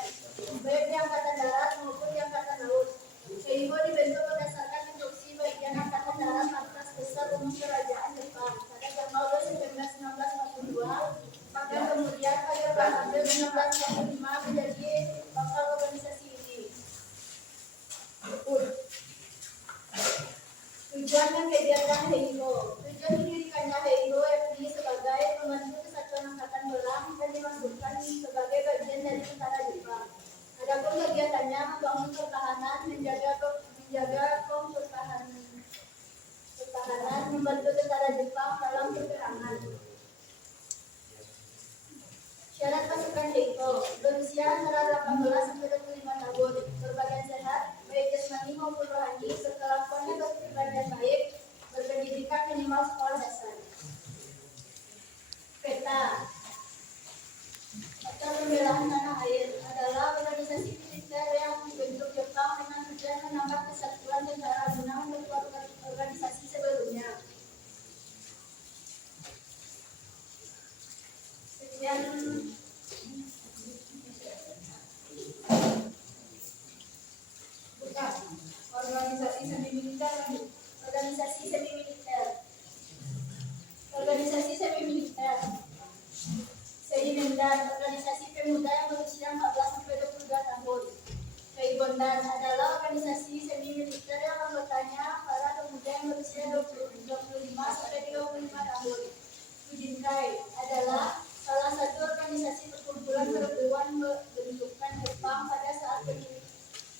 baik di Angkatan Darat maupun di Angkatan Laut. Keiho dibentuk berdasarkan instruksi bagian Angkatan Darat Markas Besar Umum Kerajaan Jepang pada tanggal 2 September 1942, bahkan kemudian pada bulan April 1945 menjadi bakal organisasi ini. Tujuan dan kegiatan Heiho. Tujuan didirikannya Heiho yakni sebagai pembantu kesatuan angkatan perang dan dimasukkan sebagai bagian dari tentara Jepang. Adapun kegiatannya membangun pertahanan, menjaga kom pertahanan, membantu tentara Jepang dalam peperangan. Syarat pasukan Heiho berusia antara 18 sampai 25 tahun, berbadan sehat, baik jasmani maupun rohani, kelakuannya berkepribadian baik, berpendidikan minimal sekolah dasar. PETA atau Pembelaan Tanah Air adalah organisasi militer yang dibentuk Jepang dengan tujuan menambah kesatuan tentara guna memperkuat organisasi sebelumnya. Sekian organisasi semi militer. Seimendan, organisasi pemuda yang berusia 14 sampai 22 tahun. Keigondan adalah organisasi semi militer yang anggotanya para pemuda yang berusia 25 sampai 35 tahun. Ujinkai adalah salah satu organisasi perkumpulan perempuan bentukan Jepang pada saat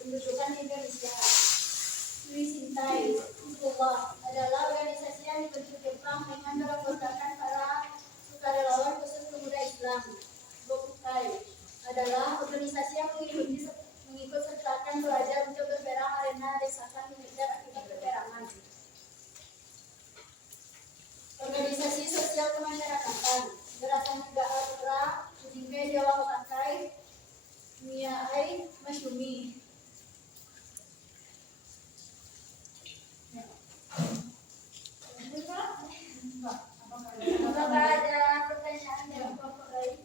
pendudukan Indonesia. Suisintai Hizbullah adalah organisasi yang dibentuk Jepang dengan beranggotakan para sukarelawan khusus pemuda Islam. Bokukai adalah organisasi yang mengikut sertakan pelajar untuk berperang arena desakan militer akibat peperangan. Organisasi sosial kemasyarakatan. Gerakan Negara Ujinkai Jawa Hokakai Miai Masyumi. Apakah ada pertanyaan dari kelompok lain?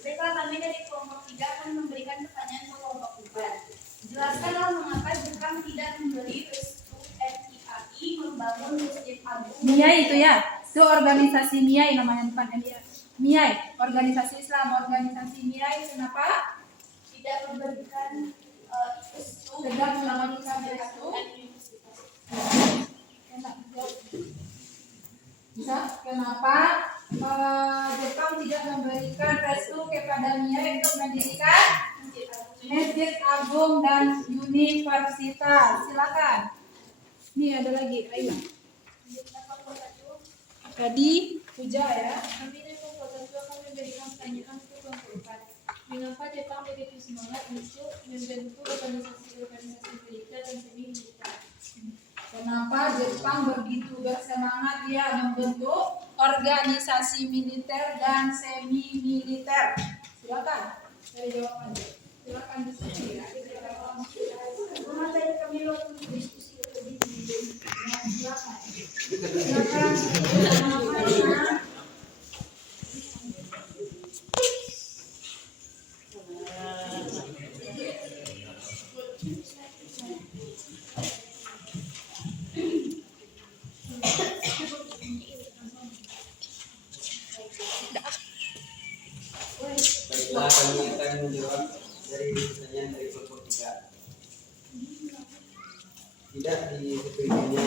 Baiklah, kami dari kelompok 3 akan memberikan pertanyaan ke kelompok 4. Jelaskanlah mengapa Jepang tidak memberi restu NIAI membangun Masjid Agung. MIAI itu ya, itu organisasi MIAI namanya, bukan MIAI. MIAI, organisasi Islam, organisasi MIAI kenapa Tidak memberikan restu tegak melakukan itu? Bisa? Kenapa Jepang tidak memberikan restu kepada MIAI untuk mendirikan Masjid Agung dan Universitas? Silakan. Nih ada lagi, ayo. Tadi Puja ya. Kami dari kelompok 1 akan memberikan pertanyaan ke kelompok 4. Mengapa Jepang begitu semangat untuk membentuk organisasi militer dan semi militer? Kenapa Jepang begitu bersemangat ya membentuk organisasi militer dan semi militer? Silakan dari jawaban. Silakan diskusi ya. Materi kami waktu diskusi lebih Silakan. Silakan. Setelah kami akan menjawab dari pertanyaan dari kelompok 3. Tidak disetujuinya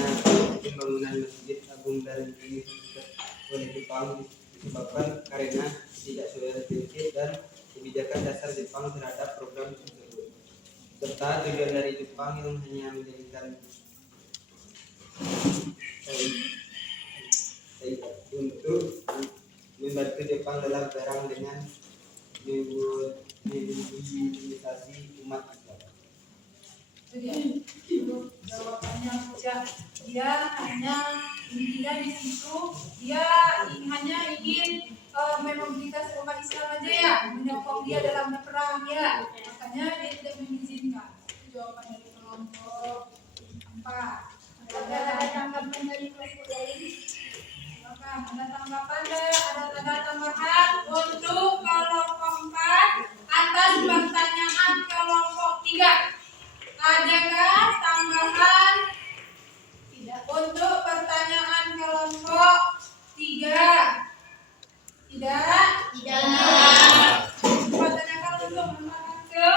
pembangunan Masjid Agung Darul Universitas oleh Jepang disebabkan karena tidak sesuai dan kebijakan dasar Jepang terhadap program tersebut, serta tujuan dari Jepang yang hanya menjadikan untuk membantu Jepang dalam perang dengan mobilisasi umat Islam. Jawabannya saja, dia hanya intinya di situ, dia hanya ingin memobilisasi umat Islam aja ya, menyokong dia dalam perang ya, makanya dia tidak mengizinkan. Itu jawaban dari kelompok 4. Ada tanggapan dari kelompok lain? Ada tanggapan ada tambahan untuk kelompok 4 atas pertanyaan kelompok 3. Adakah tambahan? Tidak. Untuk pertanyaan kelompok 3. Tidak. Pertanyaan untuk menambahkan ke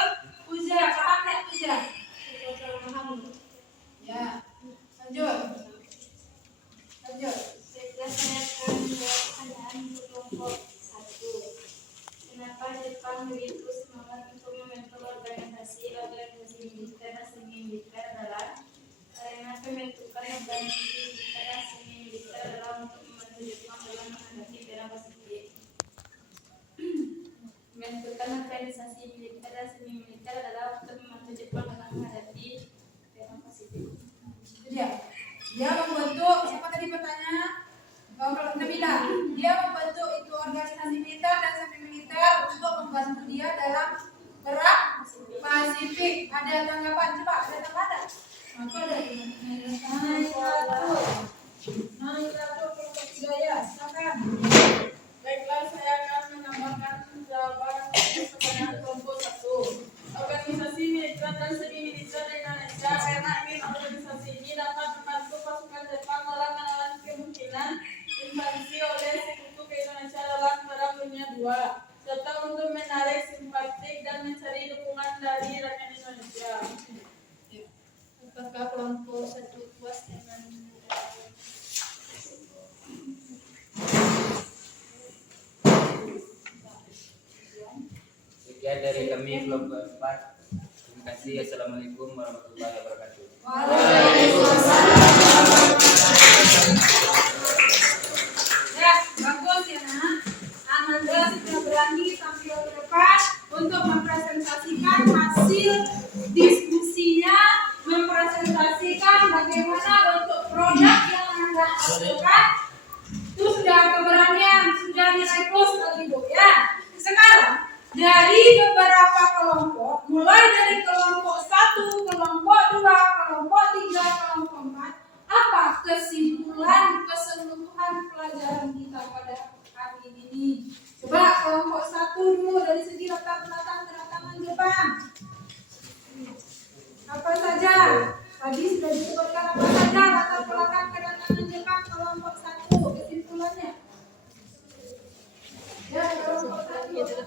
Puja. Paham tak Puja? Ya. Lanjut. Saya akan menjawab pertanyaan untuk kelompok 1. Kenapa Jepang begitu semangat untuk membentuk organisasi militer dan semi militer adalah karena pembentukan organisasi militer dan semi militer adalah untuk membantu Jepang dalam menghadapi perang Pasifik. Pembentukan organisasi militer dan semi militer adalah untuk membantu Jepang dalam menghadapi perang Pasifik. Itu dia. Dia membentuk, siapa tadi bertanya? Kalau Nabila, dia membentuk itu organisasi militer dan semi militer untuk membantu dia dalam perang Pasifik. Ada tanggapan? Coba, ada tanggapan? Apa ada? Naik kelompok 3 ya, silakan. Baiklah, saya akan menambahkan jawaban pertanyaan kelompok 1. Organisasi militer dan semi militer di Indonesia karena organisasi ini dapat membantu pasukan Jepang dalam menelan kemungkinan invasi oleh sekutu ke Indonesia dalam Perang Dunia II, serta untuk menarik simpatik dan mencari dukungan dari rakyat Indonesia. Apakah kelompok 1 puas dengan Sekian dari kami kelompok 4. Terima kasih. Assalamualaikum warahmatullahi wabarakatuh. Ya, bagus ya nak. Amanda sudah berani tampil ke depan untuk mempresentasikan hasil diskusinya, mempresentasikan bagaimana bentuk produk yang Anda hasilkan. Itu sudah keberanian, sudah nilai plus bagi Ibu ya. Sekarang dari beberapa kelompok, mulai dari kelompok 1, kelompok 2, kelompok 3, kelompok 4, apa kesimpulan keseluruhan pelajaran kita pada hari ini? Coba kelompok 1 dulu dari segi latar belakang kedatangan Jepang. Apa saja? Tadi sudah disebutkan apa saja latar belakang kedatangan Jepang kelompok 1, kesimpulannya. Ya, kelompok 1 kesimpulannya.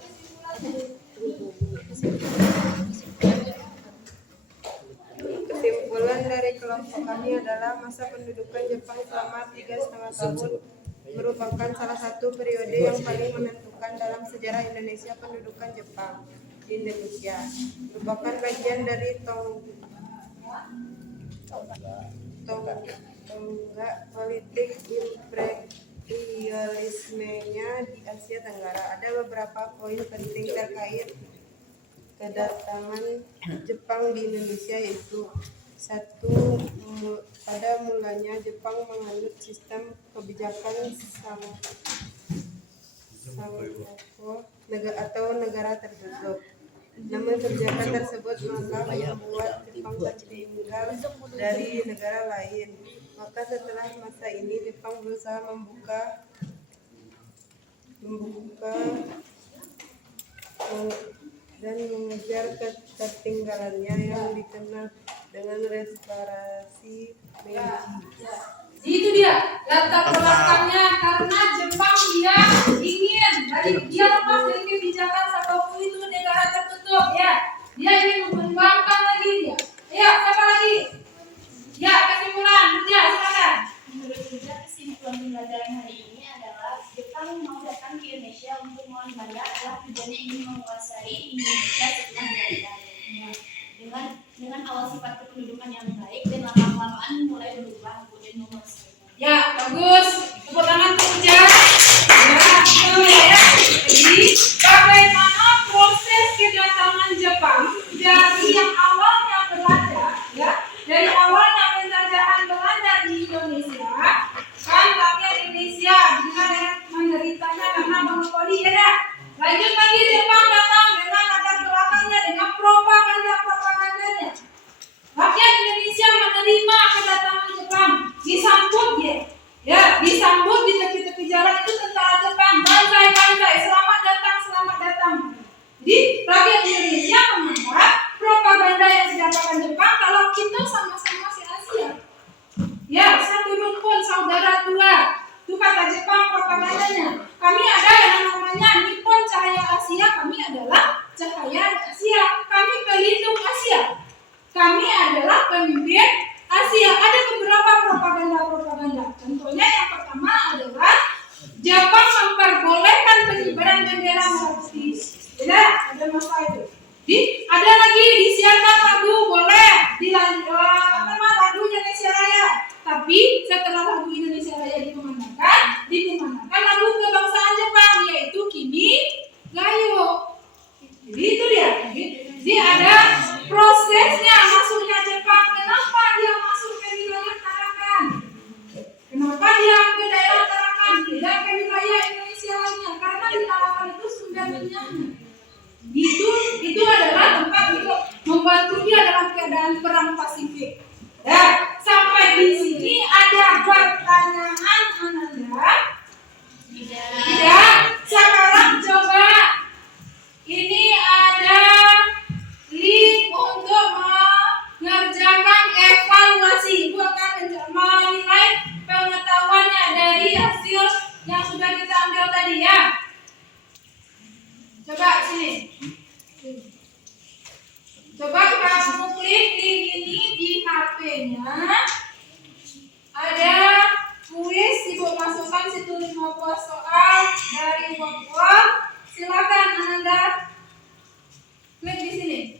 Kesimpulan dari kelompok kami adalah masa pendudukan Jepang selama 3,5 tahun merupakan salah satu periode yang paling menentukan dalam sejarah Indonesia. Pendudukan Jepang di Indonesia merupakan bagian dari tonggak politik imperialismenya di Asia Tenggara. Ada beberapa poin penting terkait kedatangan Jepang di Indonesia, yaitu 1. Pada mulanya Jepang menganut sistem kebijakan atau negara tertutup. Namun kebijakan tersebut membuat Jepang tertinggal dari negara lain. Maka setelah masa ini Jepang berusaha membuka dan mengejar ketertinggalannya yang dikenal dengan restorasi Meiji. Itu dia latar belakangnya, karena Jepang dia ingin dia lepas dari kebijakan Sakoku dia ingin memperjuangkan lagi dia. Ayo, siapa lagi? Ya, kesimpulan, ya silakan. Menurut Buja, kesimpulan pembelajaran hari ini adalah Jepang mau datang ke Indonesia untuk melawan Belanda adalah tujuannya ingin menguasai Indonesia setelah Belanda. Dengan awal sifat kependudukan yang baik dan lama-lamaan mulai berubah kemudian menguasai. Ya, bagus. Tepuk tangan untuk Buja. Ya. Jadi, bagaimana proses kedatangan Jepang dari yang awalnya Belanda, ya, dari awalnya penjajahan Belanda di Indonesia, kan rakyat Indonesia dengan menderitanya karena monopoli, ya. Lanjut lagi Jepang datang dengan latar belakangnya dengan propagandanya. Rakyat Indonesia menerima kedatangan Jepang, disambut dia. Ya, disambut di tepi-tepi jalan itu tentara Jepang, banzai, selamat datang. Jadi, rakyat Indonesia menganggap propaganda yang didapat Jepang kalau kita sama-sama si Asia. Ya, satu rumpun saudara tua. Itu kata Jepang propagandanya. Kami ada yang namanya Nippon Cahaya Asia, kami adalah cahaya Asia. Kami pelindung Asia. Kami adalah pemimpin Asia. Ada beberapa propaganda. Contohnya yang pertama adalah Jepang memperbolehkan pengibaran bendera merah putih. Ya, ada masalah itu. Jadi ada lagi disiarkan lagu boleh lagu Indonesia Raya. Tapi setelah lagu Indonesia Raya dikumandangkan lagu kebangsaan Jepang yaitu Kimi Gayo. Jadi itu dia. Jadi ada prosesnya masuknya Jepang. Kenapa dia masuk ke wilayah Tarakan? Kenapa dia ke daerah Tarakan? Tidak ke wilayah Indonesia lainnya. Karena di Tarakan itu sumber minyaknya. Itu adalah tempat untuk membantu dia dalam keadaan perang Pasifik. Ya, sampai di sini ada pertanyaan Ananda? Tidak. Sekarang coba ini ada link untuk mengerjakan evaluasi. Ibu akan menilai pengetahuannya dari hasil yang sudah kita ambil tadi ya. Coba sini. Coba kamu klik link ini di HP-nya. Ada kuis, Ibu masukkan situ 50 soal dari Word. Silakan Ananda klik di sini.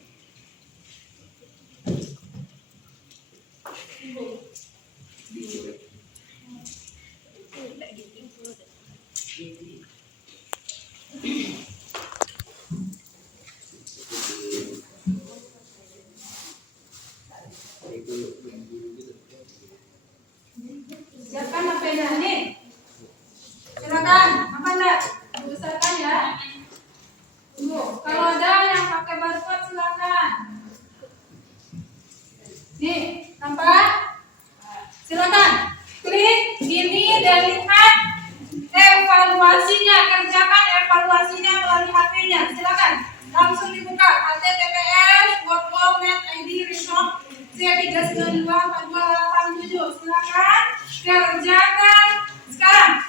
Siapkan HP-nya nih. Silakan, apa enggak? Besarkan ya. Tunggu. Kalau ada yang pakai barcode silakan. Nih, nampak? Silakan. Klik ini dan lihat evaluasinya. Kerjakan evaluasinya melalui HP-nya. Silakan. Langsung dibuka. https wordwall.net.id resort C3924287. Silakan kerjakan sekarang.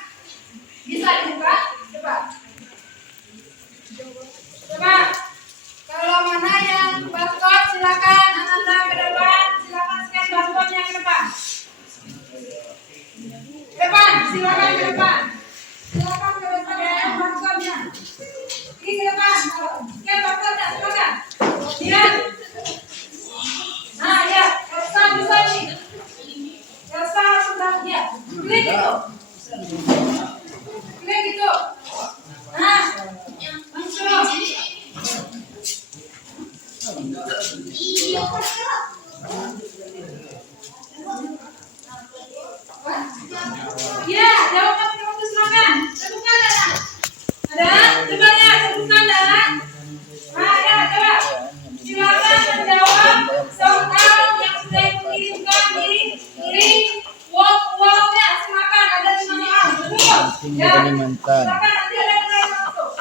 Bisa dibuka? Coba. Kalau mana yang barcode silakan Ananda ke depan. Silakan scan barcode-nya ke depan. Silakan ke depan. Silakan ke depan ya barcode-nya. Ini ke depan. Scan barcode-nya silakan. Ya. Nah, ya. Elsa bisa nih. Elsa sudah ya. Klik itu. Klik itu. Nah, langsung. Ya, jawaban waktu silakan. Sebutkan dana. Ada? Coba ya, sebutkan dana. Nah, ya, coba. Silakan menjawab soal yang sudah dikirimkan di link wall-nya. Silakan, ada 5 soal. Betul? Ya. Silakan, nanti ada yang masuk.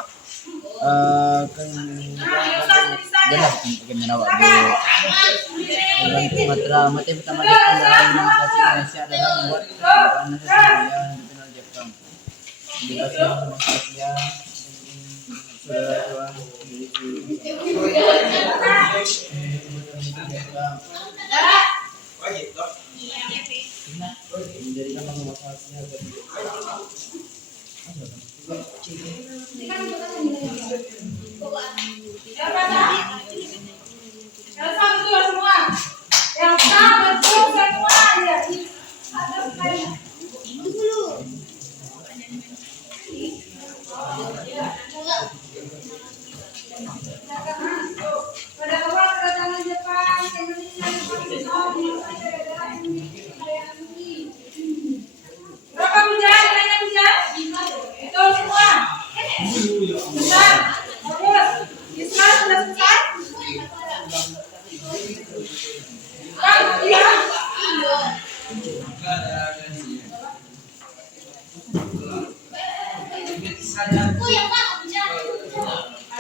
Sumatera materi pertama Jepang dalam invasi Indonesia adalah membuat keadaan Indonesia dikenal Jepang. Dikasih Indonesia saudara tua Zara. Menjadikan pengemasannya Elsa betul semua. Elsa betul semua. Ya, ada sekali. Pada awal kedatangan Jepang ke Indonesia, Jepang berapa bujang? Nanya bujang? Betul semua. Besar. Bagus. Islam sudah selesai? Kang, iya.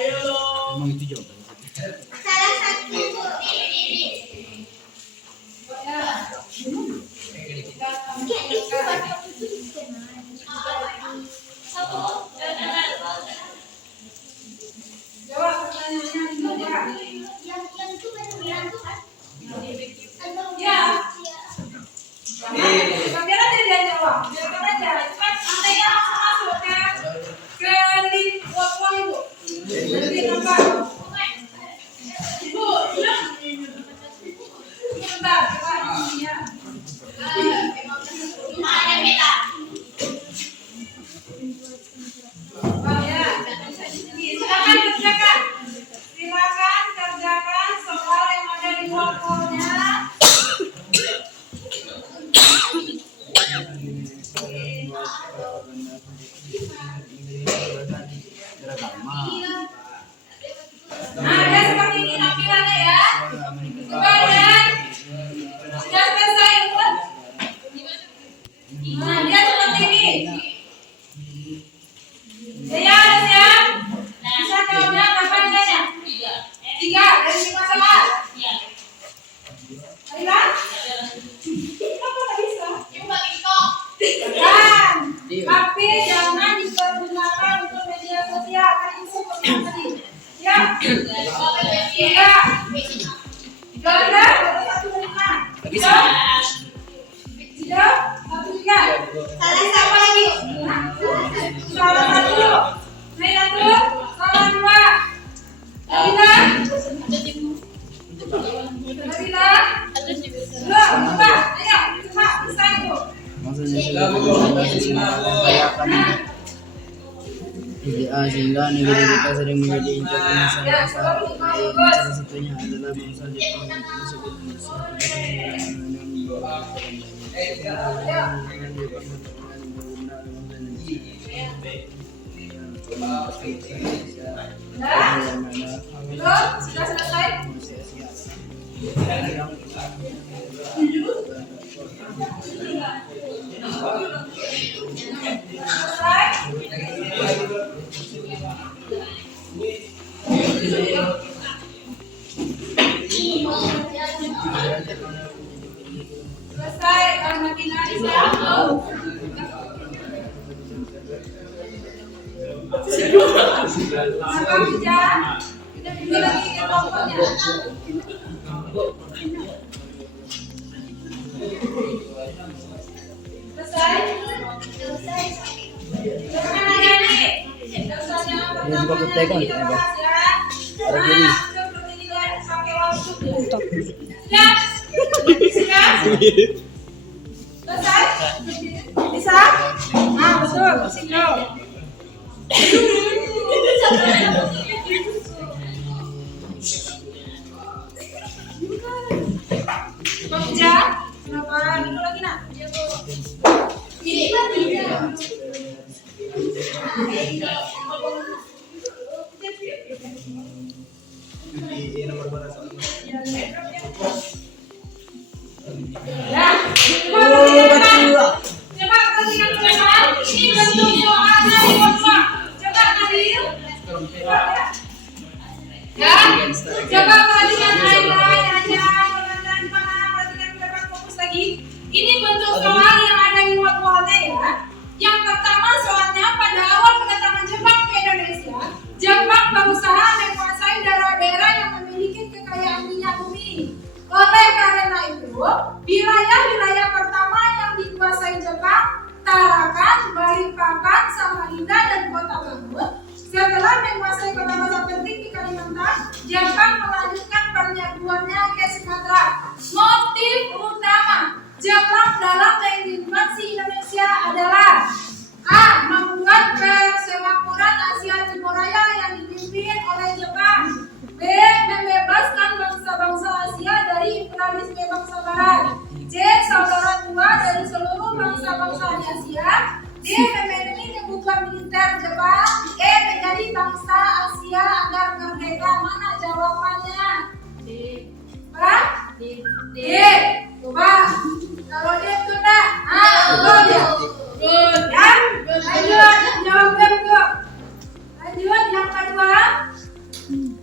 Ayo lo. Emang itu jawaban. Salah satu Jawab pertanyaannya juga. yang itu benar kan? Ya. Biar aja dia jawab. Biarkan aja. Cepat sampai yang masuk ke link WhatsApp Ibu. Nanti nampak. Ibu, sebentar, coba ya. Oh ya. Silakan kerjakan. Silakan kerjakan soal yang ada di WhatsApp-nya. Nah, ya seperti ini tampilannya ya. Kemudian sudah selesai, Bu. Nah, dia seperti ini. Ya, siap. Bisa jawabnya berapa nilainya? 3 dari 5 soal. Ayolah. Kenapa nggak bisa? Dan, tapi jangan dipergunakan untuk media sosial. Kan itu seperti tadi. Ya. 3. 3 udah? Satu dari 5. Tidak. 1, 3. Salah siapa lagi? Salah 1. Naik 1. Salah 2. Nabila. Nabila. Belum. Coba. Ayo. Coba. Bisa itu. Maksudnya IDA sehingga negara kita sering menjadi incaran masalah salah satunya adalah bangsa Jepang yang masuk Belum. Sudah selesai. Selesai karena finalisnya. Maka hujan, kita pergi lagi ke kelompoknya. Selesai? Jangan nanya nih. Ini juga kutekan, ya, Bang. Ada kiri. Siap? Siap? Selesai? Bisa? Ah, betul. Sinkron. Bagja, kenapa dulu lagi nak? Ya, coba perhatikan teman-teman. Ini bentuk soalnya di WhatsApp. Coba Nabil. Ya, coba perhatikan highlight aja. Perhatikan di mana? Perhatikan ke depan, fokus lagi. Ini bentuk soal yang ada di WhatsApp-nya ya. Yang pertama soalnya pada awal kedatangan Jepang ke Indonesia, Jepang berusaha menguasai daerah-daerah yang memiliki kekayaan menguasai kota-kota penting di Kalimantan, Jepang melanjutkan penyerbuannya ke Sumatera. Motif utama Jepang dalam menginvasi Indonesia adalah A. Membuat persemakmuran Asia Timur Raya yang dipimpin oleh Jepang. B. Membebaskan bangsa-bangsa Asia dari imperialisme bangsa Barat. C. Saudara tua dari seluruh bangsa-bangsa di Asia. D. Memenuhi kebutuhan militer Jepang. E. Menjadi bangsa Asia agar merdeka. Mana jawabannya? D. Pak? D. Coba. Kalau D itu enggak? Betul ya? Good. Ya? Lanjut. Jawabnya betul. Lanjut yang kedua.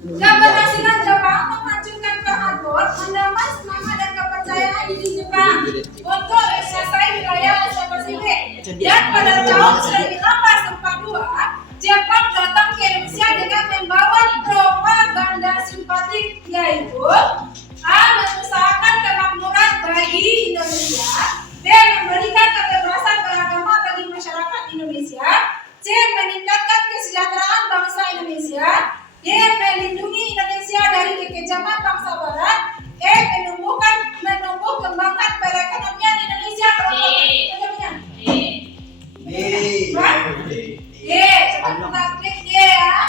Keberhasilan Jepang memajukan peradaban, menambah semangat dan kepercayaan diri Jepang untuk menguasai wilayah Asia Pasifik. Dan pada tahun 1942, Jepang datang ke Indonesia dengan membawa propaganda simpatik, yaitu A. Mengusahakan kemakmuran bagi Indonesia. B. Memberikan kebebasan beragama bagi masyarakat Indonesia. C. Meningkatkan kesejahteraan bangsa Indonesia. D. Melindungi Indonesia dari kekejaman bangsa Barat. E. Menumbuh kembangkan perekonomian Indonesia. D. Cepat kita klik D ya.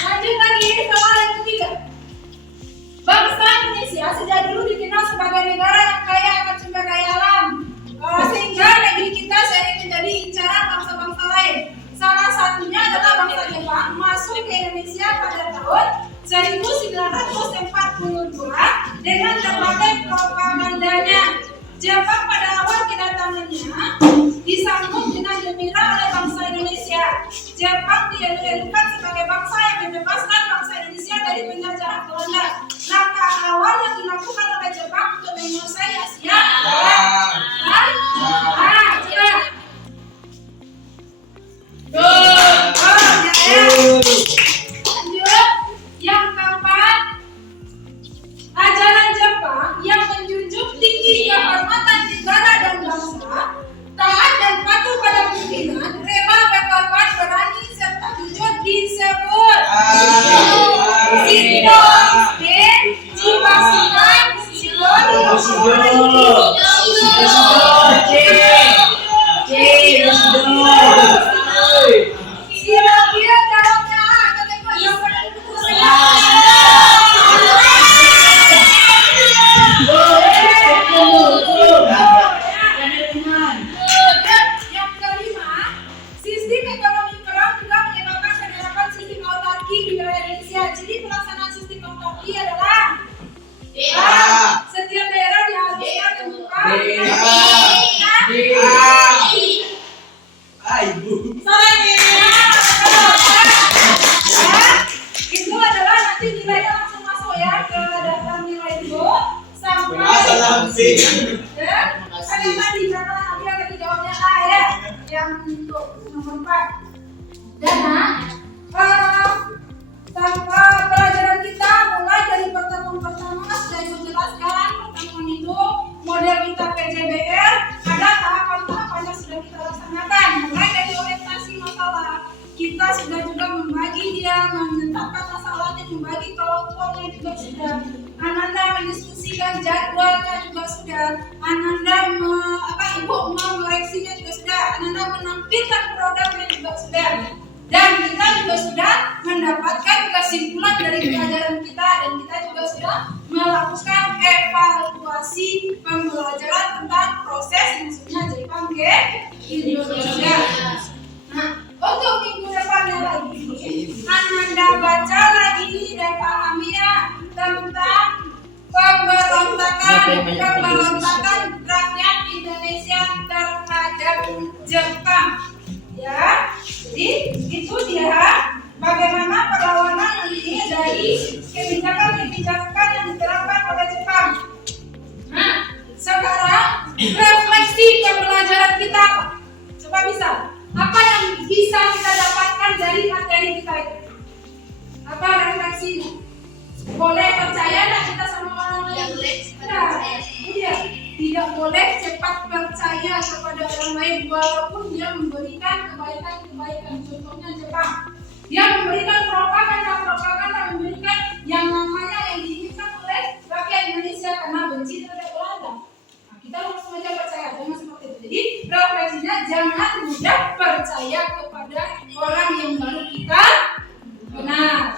Lanjut lagi soal yang ketiga. Bangsa Indonesia sejak dulu dikenal sebagai negara yang kaya akan sumber daya alam, sehingga negeri kita sering menjadi incaran bangsa-bangsa lain. Salah satunya adalah bangsa Jepang masuk ke Indonesia pada tahun 1942 dengan berbagai propagandanya. Jepang pada awal kedatangannya disambut dengan gembira oleh bangsa Indonesia. Jepang dielukan sebagai bangsa yang membebaskan bangsa Indonesia dari penjajahan Belanda. Langkah awal yang dilakukan oleh Jepang untuk menguasai Asia Lanjut, yang keempat, ajaran Jepang yang menjunjung tinggi kehormatan negara dan bangsa, taat dan patuh pada pimpinan, rela berkorban, berani serta jujur disebut Shindo, jiwa senang, Kira-kira jawabnya yang kelima, sistem ekonomi perang juga menyebabkan penerapan sistem autarki di wilayah Indonesia. Jadi pelaksanaan sistem autarki adalah setiap daerah diharuskan membuka itu adalah nanti nilainya langsung masuk ya ke dalam nilai itu sampai ya. Yang tadi karena nanti akan dijawabnya A ya, yang untuk nomor 4. Dana tanpa pelajaran kita mulai dari pertemuan pertama sudah menjelaskan pertemuan itu model kita PJBR, ada tahapan-tahapan yang sudah kita laksanakan. Mulai dari orientasi masalah, kita sudah juga membagi dia, menetapkan masalahnya, membagi kelompoknya juga sudah. Ananda mendiskusikan jadwalnya juga sudah. Ananda ibu mengoreksinya juga sudah. Ananda menampilkan programnya juga sudah. Dan kita juga sudah mendapatkan kesimpulan dari pelajaran kita, dan kita juga sudah melakukan evaluasi pembelajaran tentang proses maksudnya Jepang ke Indonesia. Nah, untuk minggu depannya lagi, Ananda baca lagi dan pahami ya tentang pemberontakan rakyat Indonesia terhadap Jepang. Ya, jadi itu dia bagaimana perlawanan nanti dari kebijakan-kebijakan yang diterapkan oleh Jepang. Nah, sekarang refleksi pembelajaran kita. Coba bisa. Apa yang bisa kita dapatkan dari materi kita itu? Apa refleksinya? Boleh percaya nggak kita sama orang lain? Nah, itu dia. tidak boleh cepat percaya kepada orang lain walaupun dia memberikan kebaikan. Contohnya Jepang, dia memberikan propaganda, memberikan yang namanya yang diinginkan oleh rakyat Indonesia karena benci terhadap Belanda. Nah, kita harus saja percaya, jangan seperti itu. Jadi refleksinya jangan mudah percaya kepada orang yang baru kita kenal.